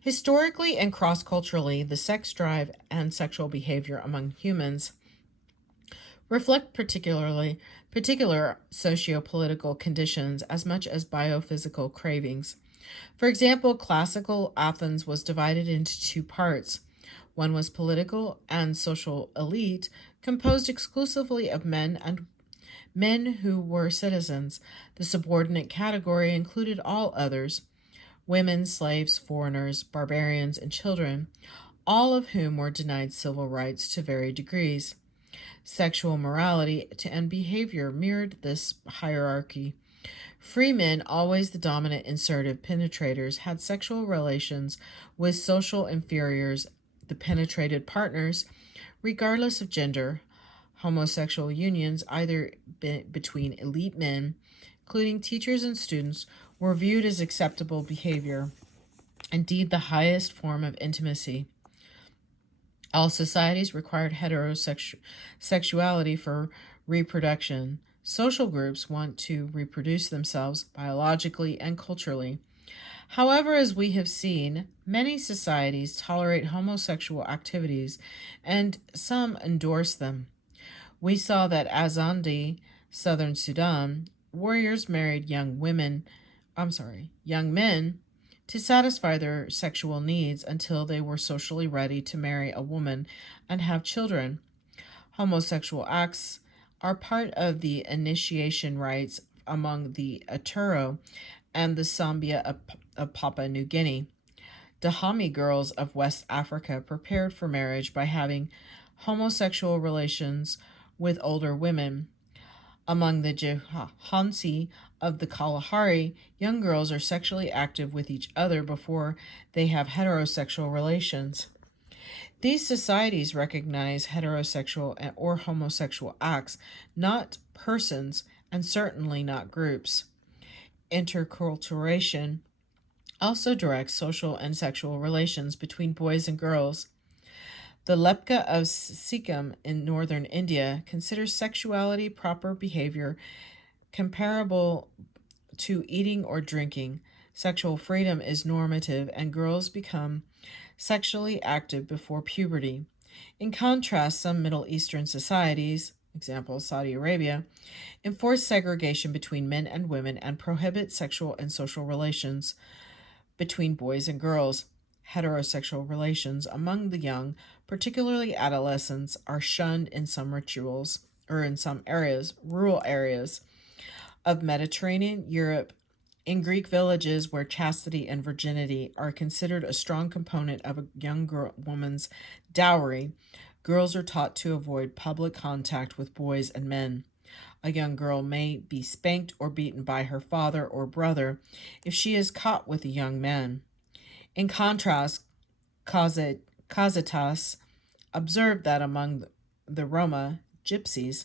Historically and cross-culturally, the sex drive and sexual behavior among humans reflect particular socio-political conditions as much as biophysical cravings. For example, classical Athens was divided into two parts. One was political and social elite, composed exclusively of men who were citizens. The subordinate category included all others: women, slaves, foreigners, barbarians, and children, all of whom were denied civil rights to varied degrees. Sexual morality and behavior mirrored this hierarchy. Free men, always the dominant insertive penetrators, had sexual relations with social inferiors, the penetrated partners, regardless of gender. Homosexual unions, either between elite men, including teachers and students, were viewed as acceptable behavior, indeed the highest form of intimacy. All societies required heterosexuality for reproduction. Social groups want to reproduce themselves biologically and culturally. However, as we have seen, many societies tolerate homosexual activities and some endorse them. We saw that Azandi, southern Sudan, warriors married young men to satisfy their sexual needs until they were socially ready to marry a woman and have children. Homosexual acts are part of the initiation rites among the Aturo and the Sambia of Papua New Guinea. Dahomey girls of West Africa prepared for marriage by having homosexual relations with older women. Among the Jehonsi of the Kalahari, young girls are sexually active with each other before they have heterosexual relations. These societies recognize heterosexual or homosexual acts, not persons, and certainly not groups. Interculturation also directs social and sexual relations between boys and girls. The Lepcha of Sikkim in northern India considers sexuality proper behavior comparable to eating or drinking. Sexual freedom is normative, and girls become sexually active before puberty. In contrast, some Middle Eastern societies, example Saudi Arabia, enforce segregation between men and women and prohibit sexual and social relations between boys and girls. Heterosexual relations among the young, particularly adolescents, are shunned in some rituals or in some areas, rural areas of Mediterranean Europe. In Greek villages where chastity and virginity are considered a strong component of a young woman's dowry, girls are taught to avoid public contact with boys and men. A young girl may be spanked or beaten by her father or brother if she is caught with a young man. In contrast, Kozaitis observed that among the Roma gypsies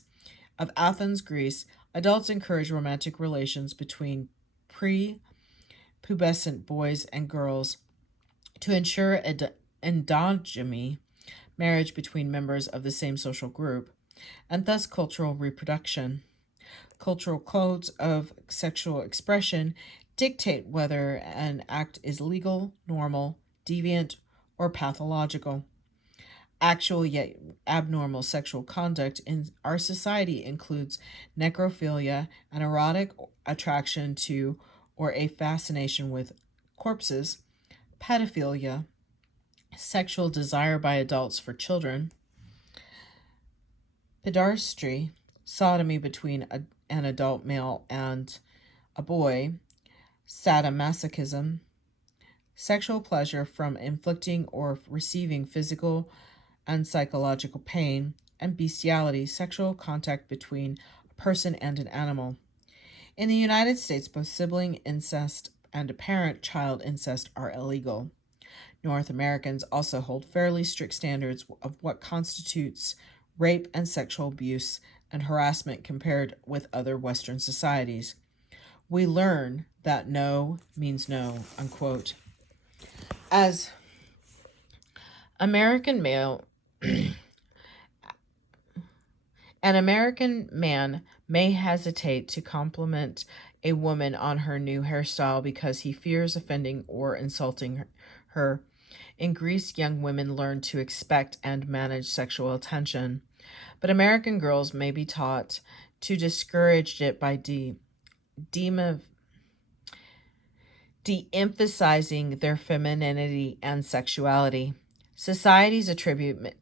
of Athens, Greece, adults encourage romantic relations between pre-pubescent boys and girls to ensure endogamy, marriage between members of the same social group, and thus cultural reproduction. Cultural codes of sexual expression dictate whether an act is legal, normal, deviant, or pathological. Actual yet abnormal sexual conduct in our society includes necrophilia, an erotic attraction to or a fascination with corpses, pedophilia, sexual desire by adults for children, pederasty, sodomy between an adult male and a boy, sadomasochism, sexual pleasure from inflicting or receiving physical and psychological pain, and bestiality, sexual contact between a person and an animal. In the United States, both sibling incest and parent-child incest are illegal. North Americans also hold fairly strict standards of what constitutes rape and sexual abuse and harassment compared with other Western societies. We learn that no means no, unquote. As American male, an American man may hesitate to compliment a woman on her new hairstyle because he fears offending or insulting her. In Greece, young women learn to expect and manage sexual attention, but American girls may be taught to discourage it by de-emphasizing their femininity and sexuality. Societies attribute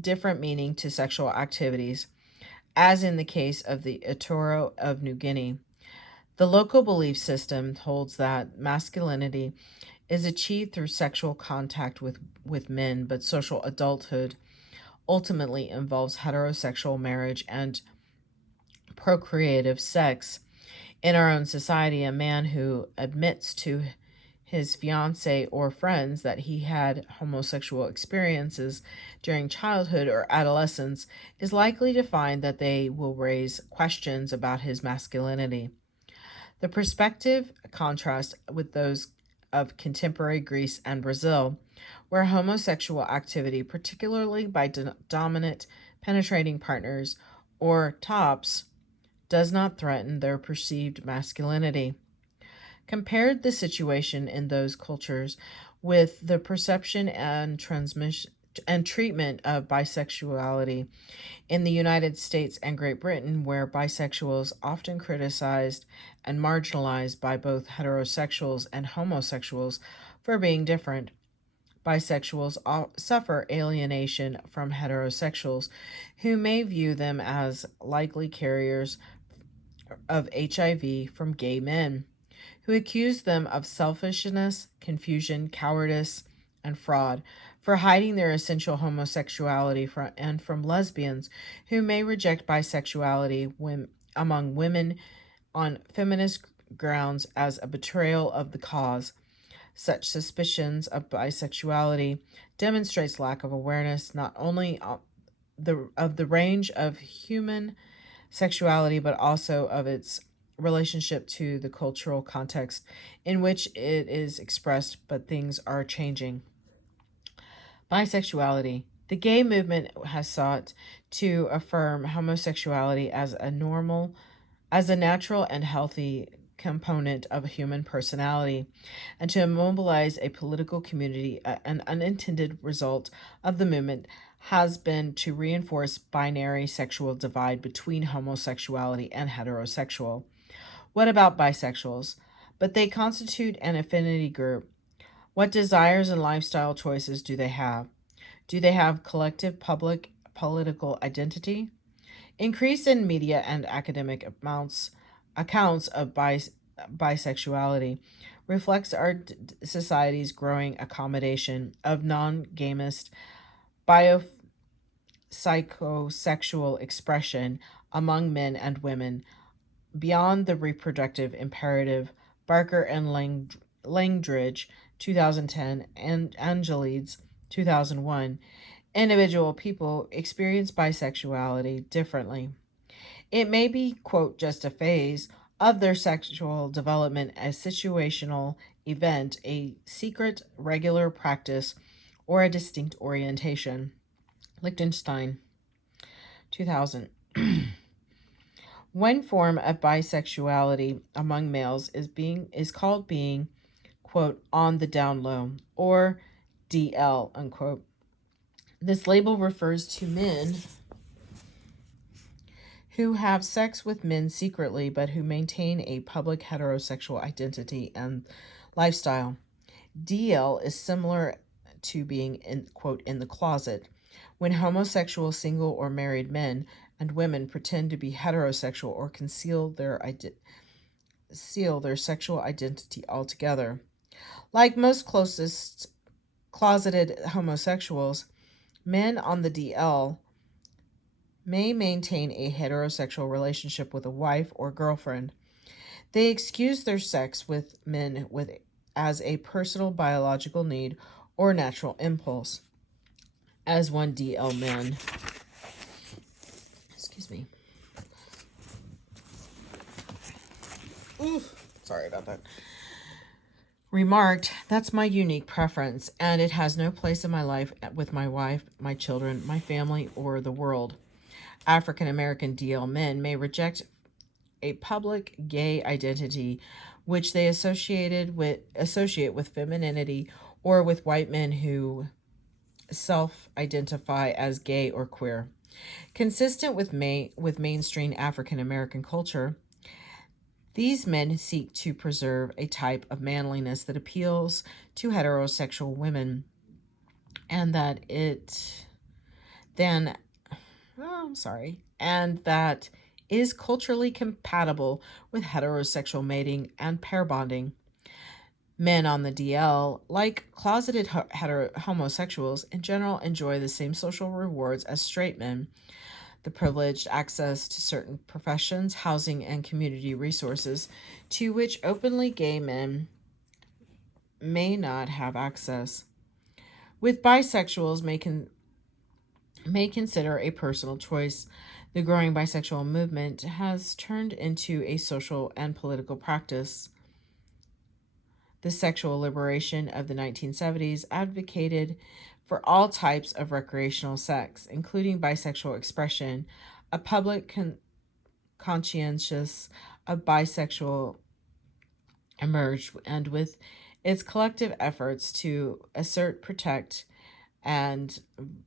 different meaning to sexual activities, as in the case of the Etoro of New Guinea. The local belief system holds that masculinity is achieved through sexual contact with men, but social adulthood ultimately involves heterosexual marriage and procreative sex. In our own society, a man who admits to his fiancée or friends that he had homosexual experiences during childhood or adolescence is likely to find that they will raise questions about his masculinity. The perspective contrasts with those of contemporary Greece and Brazil, where homosexual activity, particularly by dominant, penetrating partners or tops, does not threaten their perceived masculinity. Compared the situation in those cultures with the perception and transmission and treatment of bisexuality in the United States and Great Britain, where bisexuals often criticized and marginalized by both heterosexuals and homosexuals for being different. Bisexuals suffer alienation from heterosexuals who may view them as likely carriers of HIV from gay men, who accuse them of selfishness, confusion, cowardice, and fraud for hiding their essential homosexuality and from lesbians who may reject bisexuality among women on feminist grounds as a betrayal of the cause. Such suspicions of bisexuality demonstrates lack of awareness not only of the range of human sexuality, but also of its relationship to the cultural context in which it is expressed, but things are changing. Bisexuality. The gay movement has sought to affirm homosexuality as a natural and healthy component of a human personality, and to mobilize a political community. An unintended result of the movement has been to reinforce binary sexual divide between homosexuality and heterosexual. What about bisexuals? But they constitute an affinity group. What desires and lifestyle choices do they have? Do they have collective public political identity? Increase in media and academic accounts of bisexuality reflects our society's growing accommodation of non-gamist biopsychosexual expression among men and women beyond the reproductive imperative. Barker and Langdridge, 2010, and Angelides, 2001. Individual people experience bisexuality differently. It may be, quote, just a phase of their sexual development, a situational event, a secret regular practice, or a distinct orientation. Lichtenstein, 2000. One form of bisexuality among males is called being, quote, on the down low, or DL, unquote. This label refers to men who have sex with men secretly but who maintain a public heterosexual identity and lifestyle. DL is similar to being, in, quote, in the closet, when homosexual single or married men and women pretend to be heterosexual or conceal their sexual identity altogether. Like most closest closeted homosexuals, men on the DL may maintain a heterosexual relationship with a wife or girlfriend. They excuse their sex with men with as a personal biological need or natural impulse. As one DL men, excuse me. Oof, sorry about that. Remarked, that's my unique preference, and it has no place in my life with my wife, my children, my family, or the world. African American DL men may reject a public gay identity which they associate with femininity or with white men who self-identify as gay or queer. Consistent with mainstream African American culture, these men seek to preserve a type of manliness that appeals to heterosexual women, and that is culturally compatible with heterosexual mating and pair bonding. Men on the DL, like closeted homosexuals, in general enjoy the same social rewards as straight men: the privileged access to certain professions, housing, and community resources to which openly gay men may not have access. With bisexuals may consider a personal choice. The growing bisexual movement has turned into a social and political practice. The sexual liberation of the 1970s advocated for all types of recreational sex, including bisexual expression. A public conscientious of bisexual emerged, and with its collective efforts to assert, protect, and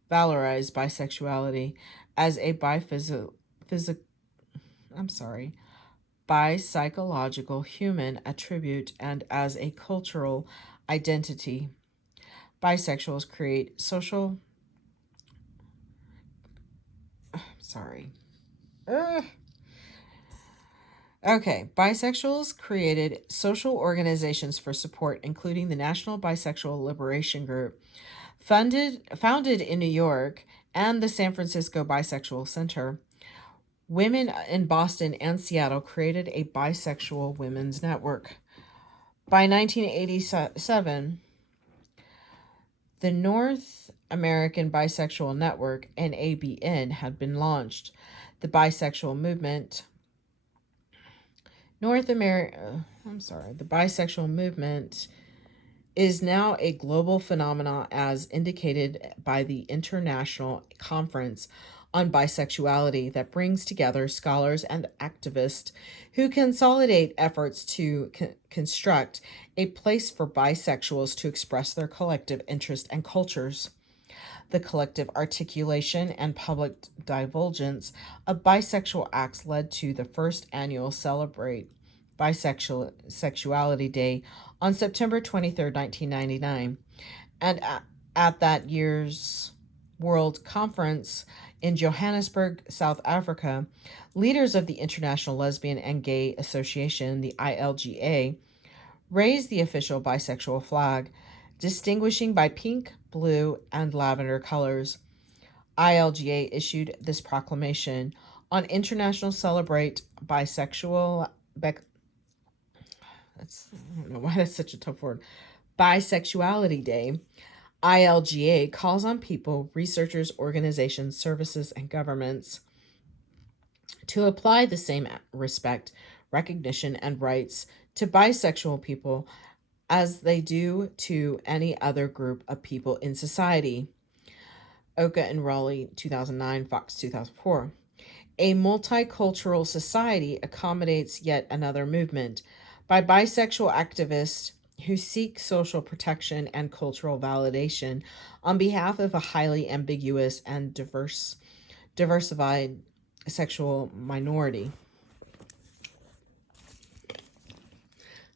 valorize bisexuality as a bisychological human attribute and as a cultural identity. Bisexuals create social sorry. Bisexuals created social organizations for support, including the National Bisexual Liberation Group, founded in New York, and the San Francisco Bisexual Center. Women in Boston and Seattle created a bisexual women's network. By 1987, the North American Bisexual Network, NABN, had been launched. The bisexual movement the bisexual movement is now a global phenomenon, as indicated by the International Conference on Bisexuality that brings together scholars and activists who consolidate efforts to construct a place for bisexuals to express their collective interests and cultures. The collective articulation and public divulgence of bisexual acts led to the first annual Celebrate Bisexuality Day on September 23, 1999. And at that year's World Conference in Johannesburg, South Africa, leaders of the International Lesbian and Gay Association, the ILGA, raised the official bisexual flag, distinguishing by pink, blue, and lavender colors. ILGA issued this proclamation on International Celebrate Bisexual. I don't know why that's such a tough word. Bisexuality Day. ILGA calls on people, researchers, organizations, services, and governments to apply the same respect, recognition, and rights to bisexual people as they do to any other group of people in society. Oka and Raleigh, 2009, Fox, 2004. A multicultural society accommodates yet another movement by bisexual activists who seek social protection and cultural validation on behalf of a highly ambiguous and diversified sexual minority.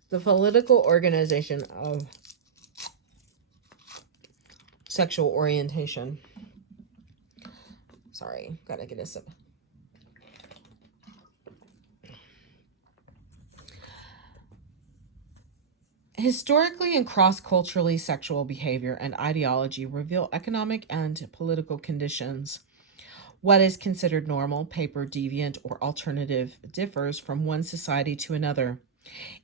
The political organization of sexual orientation. Sorry, gotta get a sip. Historically and cross-culturally, sexual behavior and ideology reveal economic and political conditions. What is considered normal, paper, deviant, or alternative differs from one society to another.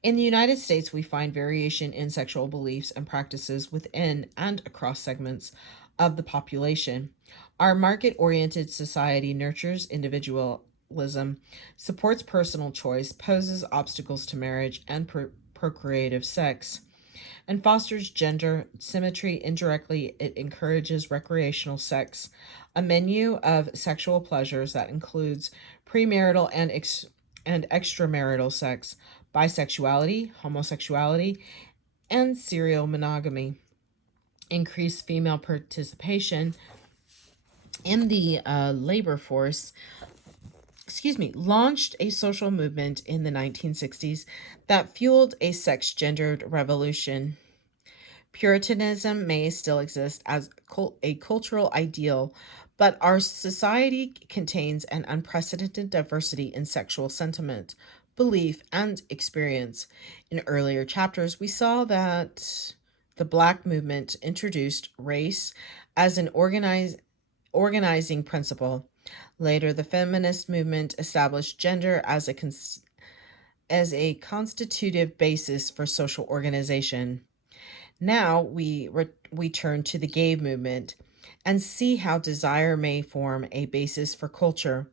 In the United States, we find variation in sexual beliefs and practices within and across segments of the population. Our market oriented society nurtures individualism, supports personal choice, poses obstacles to marriage and procreative sex, and fosters gender symmetry. Indirectly, it encourages recreational sex, a menu of sexual pleasures that includes premarital and extramarital sex, bisexuality, homosexuality, and serial monogamy. Increased female participation in the labor force, launched a social movement in the 1960s that fueled a sex gendered revolution. Puritanism may still exist as a cultural ideal, but our society contains an unprecedented diversity in sexual sentiment, belief, and experience. In earlier chapters, we saw that the Black movement introduced race as an organizing principle. Later, the feminist movement established gender as a constitutive basis for social organization. Now we turn to the gay movement and see how desire may form a basis for culture.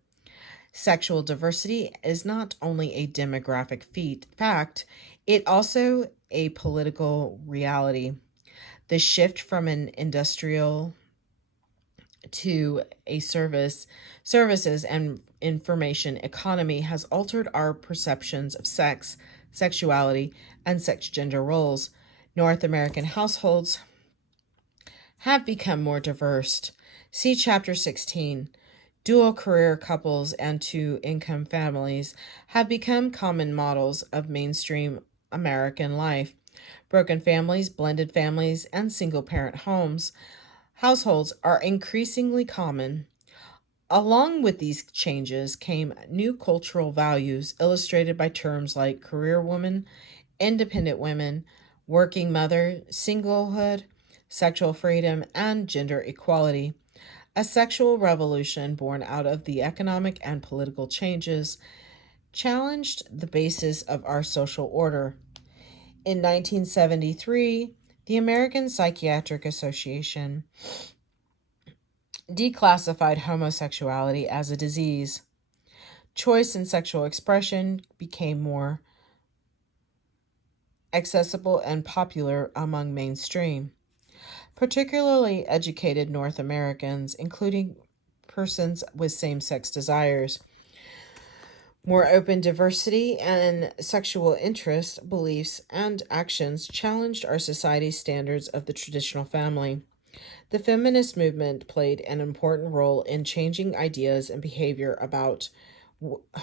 Sexual diversity is not only a demographic fact, it also a political reality. The shift from an industrial to a services and information economy has altered our perceptions of sex, sexuality, and sex gender roles. North American households have become more diverse. See Chapter 16. Dual career couples and two income families have become common models of mainstream American life. Broken families, blended families, and single parent households are increasingly common. Along with these changes came new cultural values illustrated by terms like career woman, independent women, working mother, singlehood, sexual freedom, and gender equality. A sexual revolution born out of the economic and political changes challenged the basis of our social order. In 1973, the American Psychiatric Association declassified homosexuality as a disease. Choice in sexual expression became more accessible and popular among mainstream, particularly educated North Americans, including persons with same sex desires. More open diversity and sexual interests, beliefs, and actions challenged our society's standards of the traditional family. The feminist movement played an important role in changing ideas and behavior about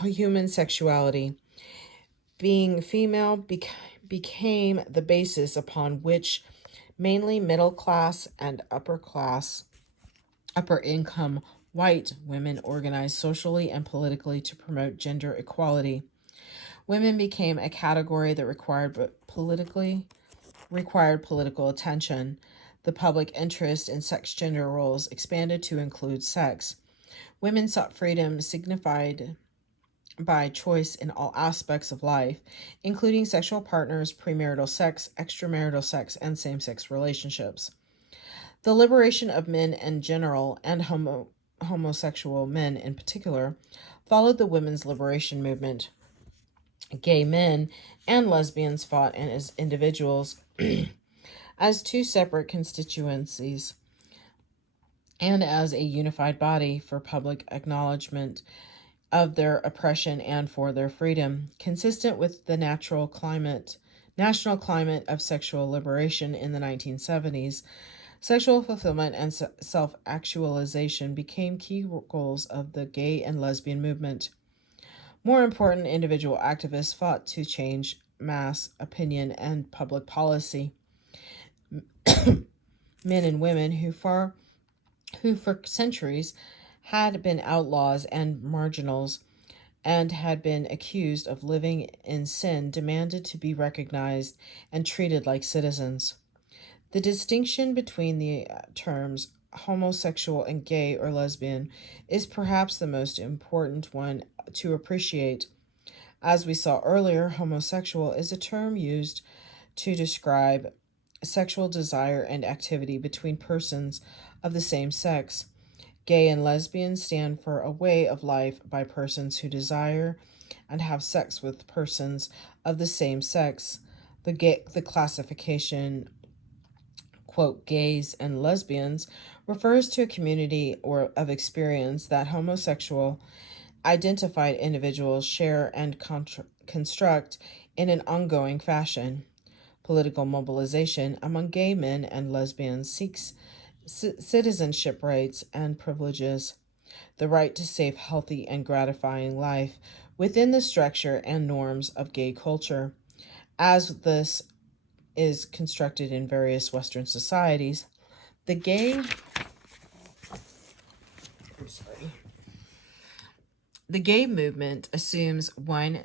human sexuality. Being female became the basis upon which mainly middle class and upper income white women organized socially and politically to promote gender equality. Women became a category that required political attention. The public interest in sex gender roles expanded to include sex. Women sought freedom signified by choice in all aspects of life, including sexual partners, premarital sex, extramarital sex, and same sex relationships. The liberation of men in general and homosexual men in particular followed the women's liberation movement. Gay men and lesbians fought as individuals, as two separate constituencies, and as a unified body for public acknowledgement of their oppression and for their freedom, consistent with the national climate of sexual liberation in the 1970s. Sexual fulfillment and self-actualization became key goals of the gay and lesbian movement. More important, individual activists fought to change mass opinion and public policy. Men and women who for centuries had been outlaws and marginals and had been accused of living in sin demanded to be recognized and treated like citizens. The distinction between the terms homosexual and gay or lesbian is perhaps the most important one to appreciate. As we saw earlier, homosexual is a term used to describe sexual desire and activity between persons of the same sex. Gay and lesbian stand for a way of life by persons who desire and have sex with persons of the same sex. The classification, quote, gays and lesbians, refers to a community or of experience that homosexual identified individuals share and construct in an ongoing fashion. Political mobilization among gay men and lesbians seeks citizenship rights and privileges, the right to safe, healthy, and gratifying life within the structure and norms of gay culture, as this is constructed in various Western societies. The gay, I'm sorry, the gay movement assumes one,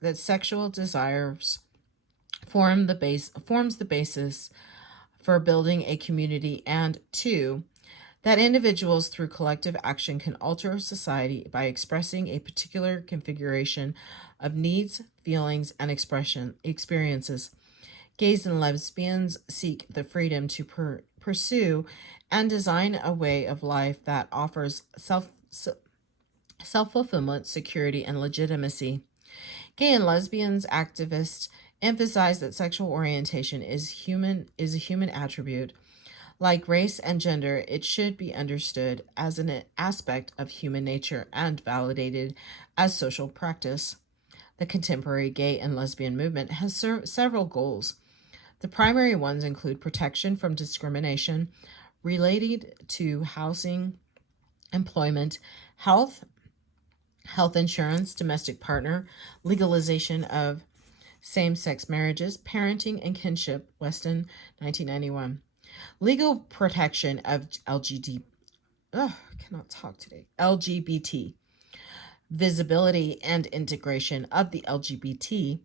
that sexual desires forms the basis for building a community, and two, that individuals through collective action can alter society by expressing a particular configuration of needs, feelings, and experiences. Gays and lesbians seek the freedom to pursue and design a way of life that offers self-fulfillment, security, and legitimacy. Gay and lesbians activists emphasize that sexual orientation is a human attribute. Like race and gender, it should be understood as an aspect of human nature and validated as social practice. The contemporary gay and lesbian movement has several goals. The primary ones include protection from discrimination related to housing, employment, health insurance, domestic partner, legalization of same-sex marriages, parenting, and kinship, Weston, 1991. Legal protection of LGBT, visibility and integration of the LGBT,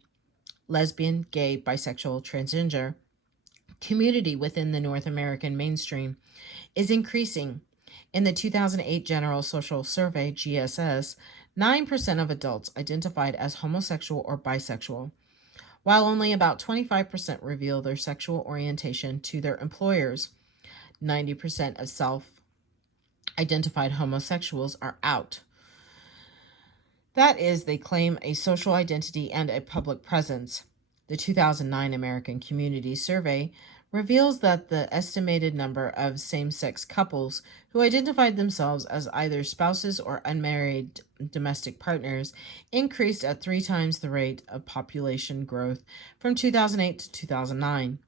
lesbian, gay, bisexual, transgender community within the North American mainstream is increasing. In the 2008 General Social Survey, GSS, 9% of adults identified as homosexual or bisexual, while only about 25% reveal their sexual orientation to their employers. 90% of self-identified homosexuals are out. That is, they claim a social identity and a public presence. The 2009 American Community Survey reveals that the estimated number of same-sex couples who identified themselves as either spouses or unmarried domestic partners increased at 3 times the rate of population growth from 2008 to 2009.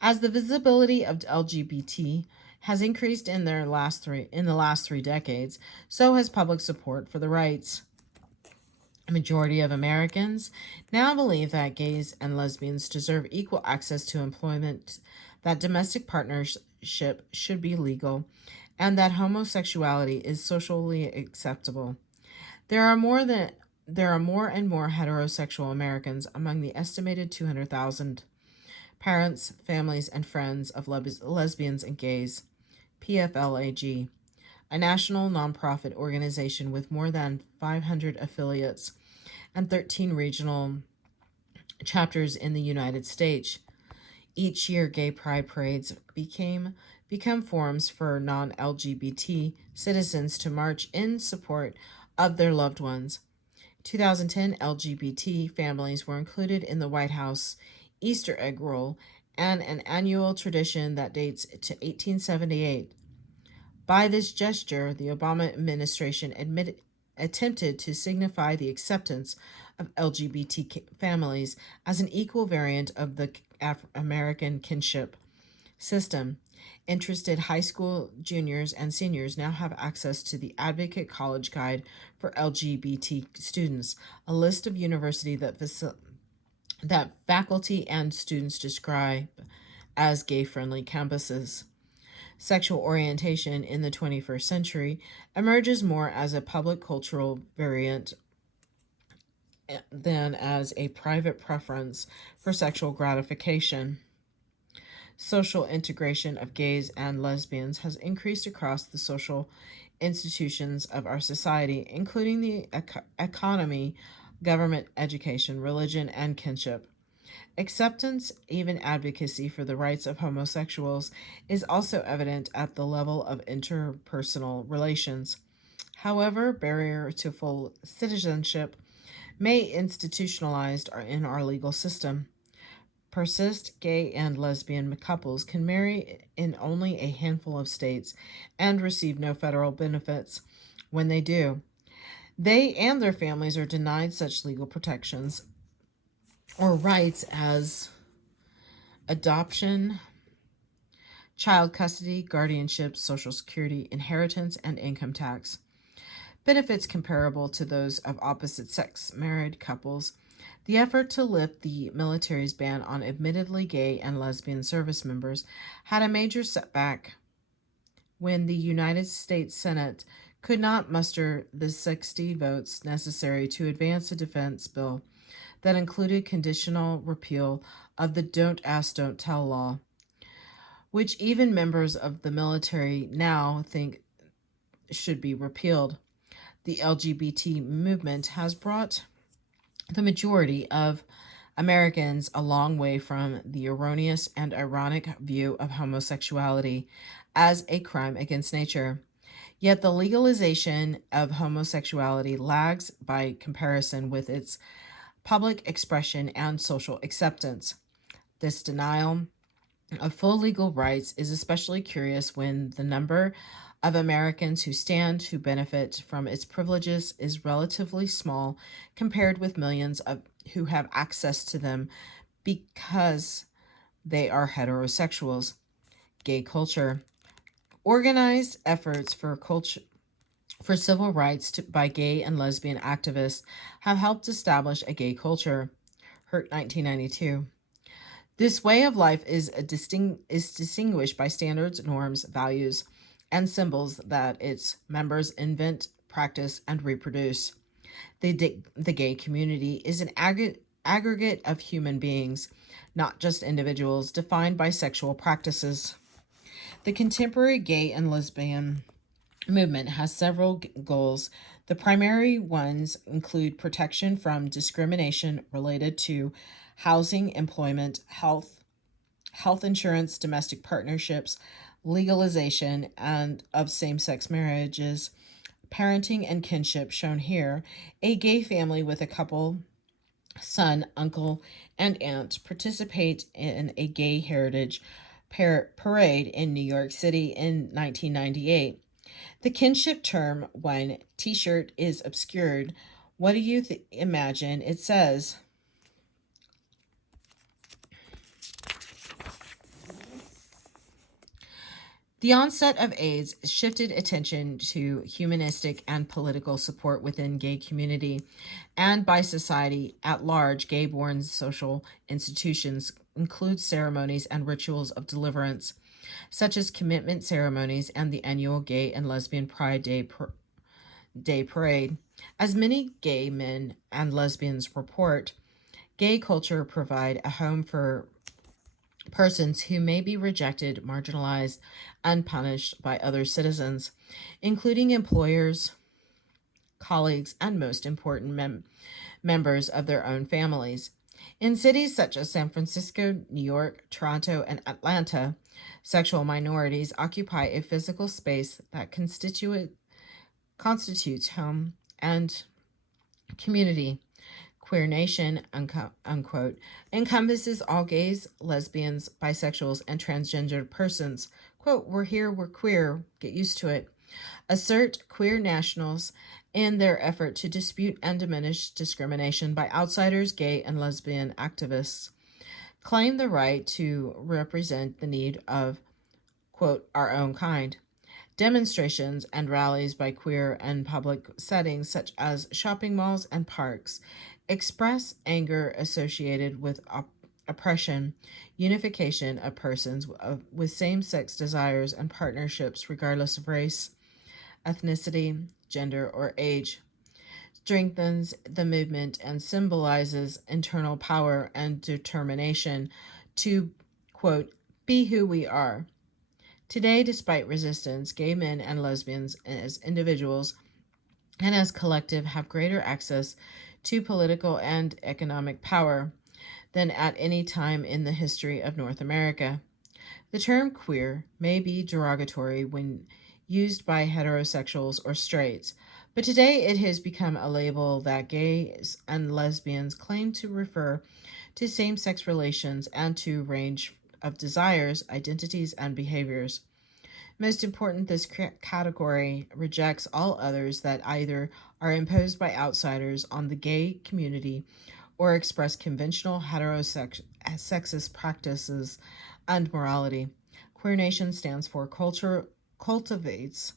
As the visibility of LGBT has increased in the last 3 decades, so has public support for the rights. A majority of Americans now believe that gays and lesbians deserve equal access to employment, that domestic partnership should be legal, and that homosexuality is socially acceptable. There are more and more heterosexual Americans among the estimated 200,000 parents, families, and friends of lesbians and gays. PFLAG, a national nonprofit organization with more than 500 affiliates and 13 regional chapters in the United States. Each year, gay pride parades become forums for non-LGBT citizens to march in support of their loved ones. 2010, LGBT families were included in the White House Easter egg roll, and an annual tradition that dates to 1878. By this gesture, the Obama administration attempted to signify the acceptance of LGBT families as an equal variant of the American kinship system. Interested high school juniors and seniors now have access to the Advocate College Guide for LGBT students, a list of universities that faculty and students describe as gay-friendly campuses. Sexual orientation in the 21st century emerges more as a public cultural variant than as a private preference for sexual gratification. Social integration of gays and lesbians has increased across the social institutions of our society, including the economy government, education, religion, and kinship. Acceptance, even advocacy for the rights of homosexuals, is also evident at the level of interpersonal relations. However, barrier to full citizenship may institutionalized in our legal system. Persist, gay and lesbian couples can marry in only a handful of states and receive no federal benefits when they do. They and their families are denied such legal protections or rights as adoption, child custody, guardianship, social security, inheritance, and income tax. Benefits comparable to those of opposite sex married couples. The effort to lift the military's ban on admittedly gay and lesbian service members had a major setback when the United States Senate could not muster the 60 votes necessary to advance a defense bill that included conditional repeal of the Don't Ask, Don't Tell law, which even members of the military now think should be repealed. The LGBT movement has brought the majority of Americans a long way from the erroneous and ironic view of homosexuality as a crime against nature. Yet the legalization of homosexuality lags by comparison with its public expression and social acceptance. This denial of full legal rights is especially curious when the number of Americans who stand to benefit from its privileges is relatively small compared with millions of who have access to them because they are heterosexuals. Gay culture. Organized efforts for civil rights by gay and lesbian activists have helped establish a gay culture. Hurt 1992. This way of life is distinguished by standards, norms, values, and symbols that its members invent, practice, and reproduce. The gay community is an aggregate of human beings, not just individuals defined by sexual practices. The contemporary gay and lesbian movement has several goals. The primary ones include protection from discrimination related to housing, employment, health insurance, domestic partnerships, legalization and of same-sex marriages, parenting and kinship shown here. A gay family with a couple, son, uncle, and aunt participate in a gay heritage parade in New York City in 1998. The kinship term, when t-shirt is obscured, what do you imagine it says? The onset of AIDS shifted attention to humanistic and political support within gay community and by society at large. Gay-born social institutions include ceremonies and rituals of deliverance, such as commitment ceremonies and the annual Gay and Lesbian Pride Day Parade. As many gay men and lesbians report, gay culture provide a home for persons who may be rejected, marginalized, unpunished by other citizens, including employers, colleagues, and most important members of their own families. In cities such as San Francisco, New York, Toronto, and Atlanta, sexual minorities occupy a physical space that constitutes home and community. Queer Nation, unquote, encompasses all gays, lesbians, bisexuals, and transgender persons. Quote, we're here, we're queer, get used to it. Assert queer nationals in their effort to dispute and diminish discrimination by outsiders, gay and lesbian activists. Claim the right to represent the need of, quote, our own kind. Demonstrations and rallies by queer and public settings such as shopping malls and parks express anger associated with oppression, unification of persons with same-sex desires and partnerships regardless of race, ethnicity, gender, or age, strengthens the movement and symbolizes internal power and determination to, quote, be who we are. Today, despite resistance, gay men and lesbians as individuals and as collective have greater access to political and economic power than at any time in the history of North America. The term queer may be derogatory when used by heterosexuals or straights, but today it has become a label that gays and lesbians claim to refer to same sex relations and to range of desires, identities, and behaviors. Most important, this category rejects all others that either are imposed by outsiders on the gay community or express conventional heterosexist practices and morality. Queer Nation stands for culture, cultivates,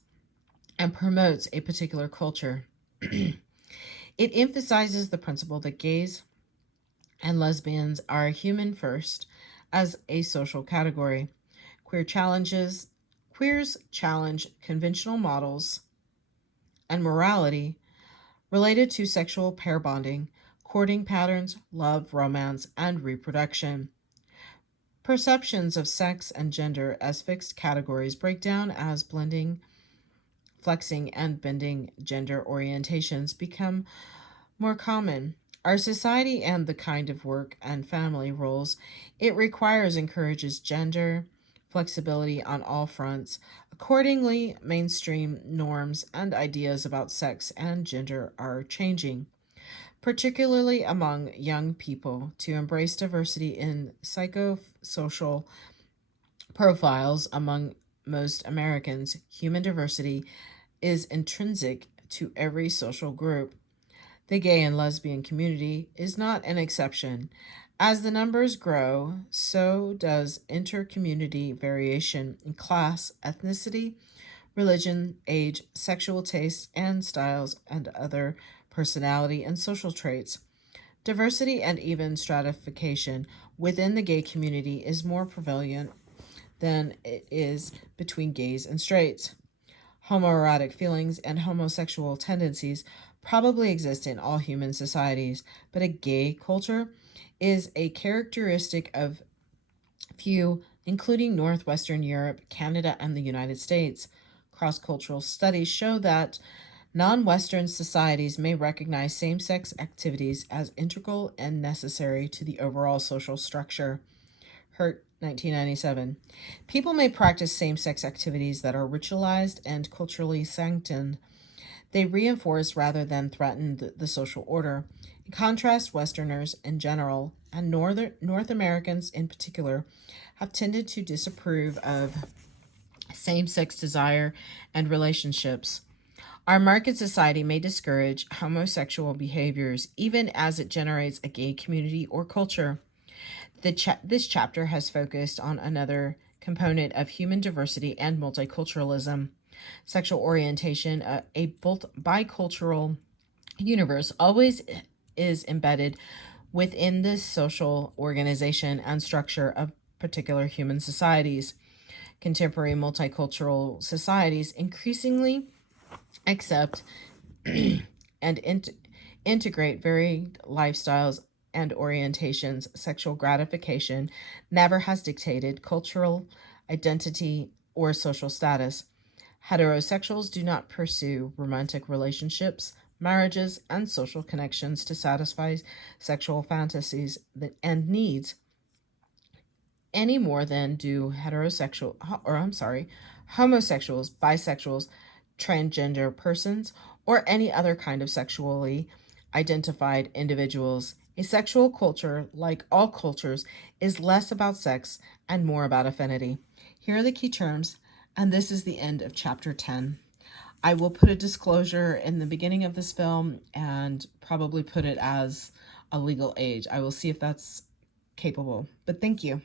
and promotes a particular culture. It emphasizes the principle that gays and lesbians are human first as a social category. Queers challenge conventional models and morality related to sexual pair bonding, courting patterns, love, romance, and reproduction. Perceptions of sex and gender as fixed categories break down as blending, flexing, and bending gender orientations become more common. Our society and the kind of work and family roles it requires encourages gender flexibility on all fronts. Accordingly, mainstream norms and ideas about sex and gender are changing, particularly among young people, to embrace diversity in psychosocial profiles among most Americans. Human diversity is intrinsic to every social group. The gay and lesbian community is not an exception. As the numbers grow, so does inter-community variation in class, ethnicity, religion, age, sexual tastes and styles, and other personality and social traits. Diversity and even stratification within the gay community is more prevalent than it is between gays and straights. Homoerotic feelings and homosexual tendencies probably exist in all human societies, but a gay culture is a characteristic of few, including Northwestern Europe, Canada, and the United States. Cross cultural studies show that non Western societies may recognize same sex activities as integral and necessary to the overall social structure. Hurt, 1997. People may practice same sex activities that are ritualized and culturally sanctioned. They reinforce rather than threaten the social order. In contrast, Westerners in general, and North Americans in particular, have tended to disapprove of same sex desire and relationships. Our market society may discourage homosexual behaviors even as it generates a gay community or culture. This chapter has focused on another component of human diversity and multiculturalism. Sexual orientation, a bicultural universe, always is embedded within the social organization and structure of particular human societies. Contemporary multicultural societies increasingly accept and integrate varied lifestyles and orientations. Sexual gratification never has dictated cultural identity or social status. Heterosexuals do not pursue romantic relationships, marriages, and social connections to satisfy sexual fantasies and needs any more than do homosexuals, bisexuals, transgender persons, or any other kind of sexually identified individuals. A sexual culture, like all cultures, is less about sex and more about affinity. Here are the key terms, and this is the end of chapter 10. I will put a disclosure in the beginning of this film and probably put it as a legal age. I will see if that's capable, but thank you.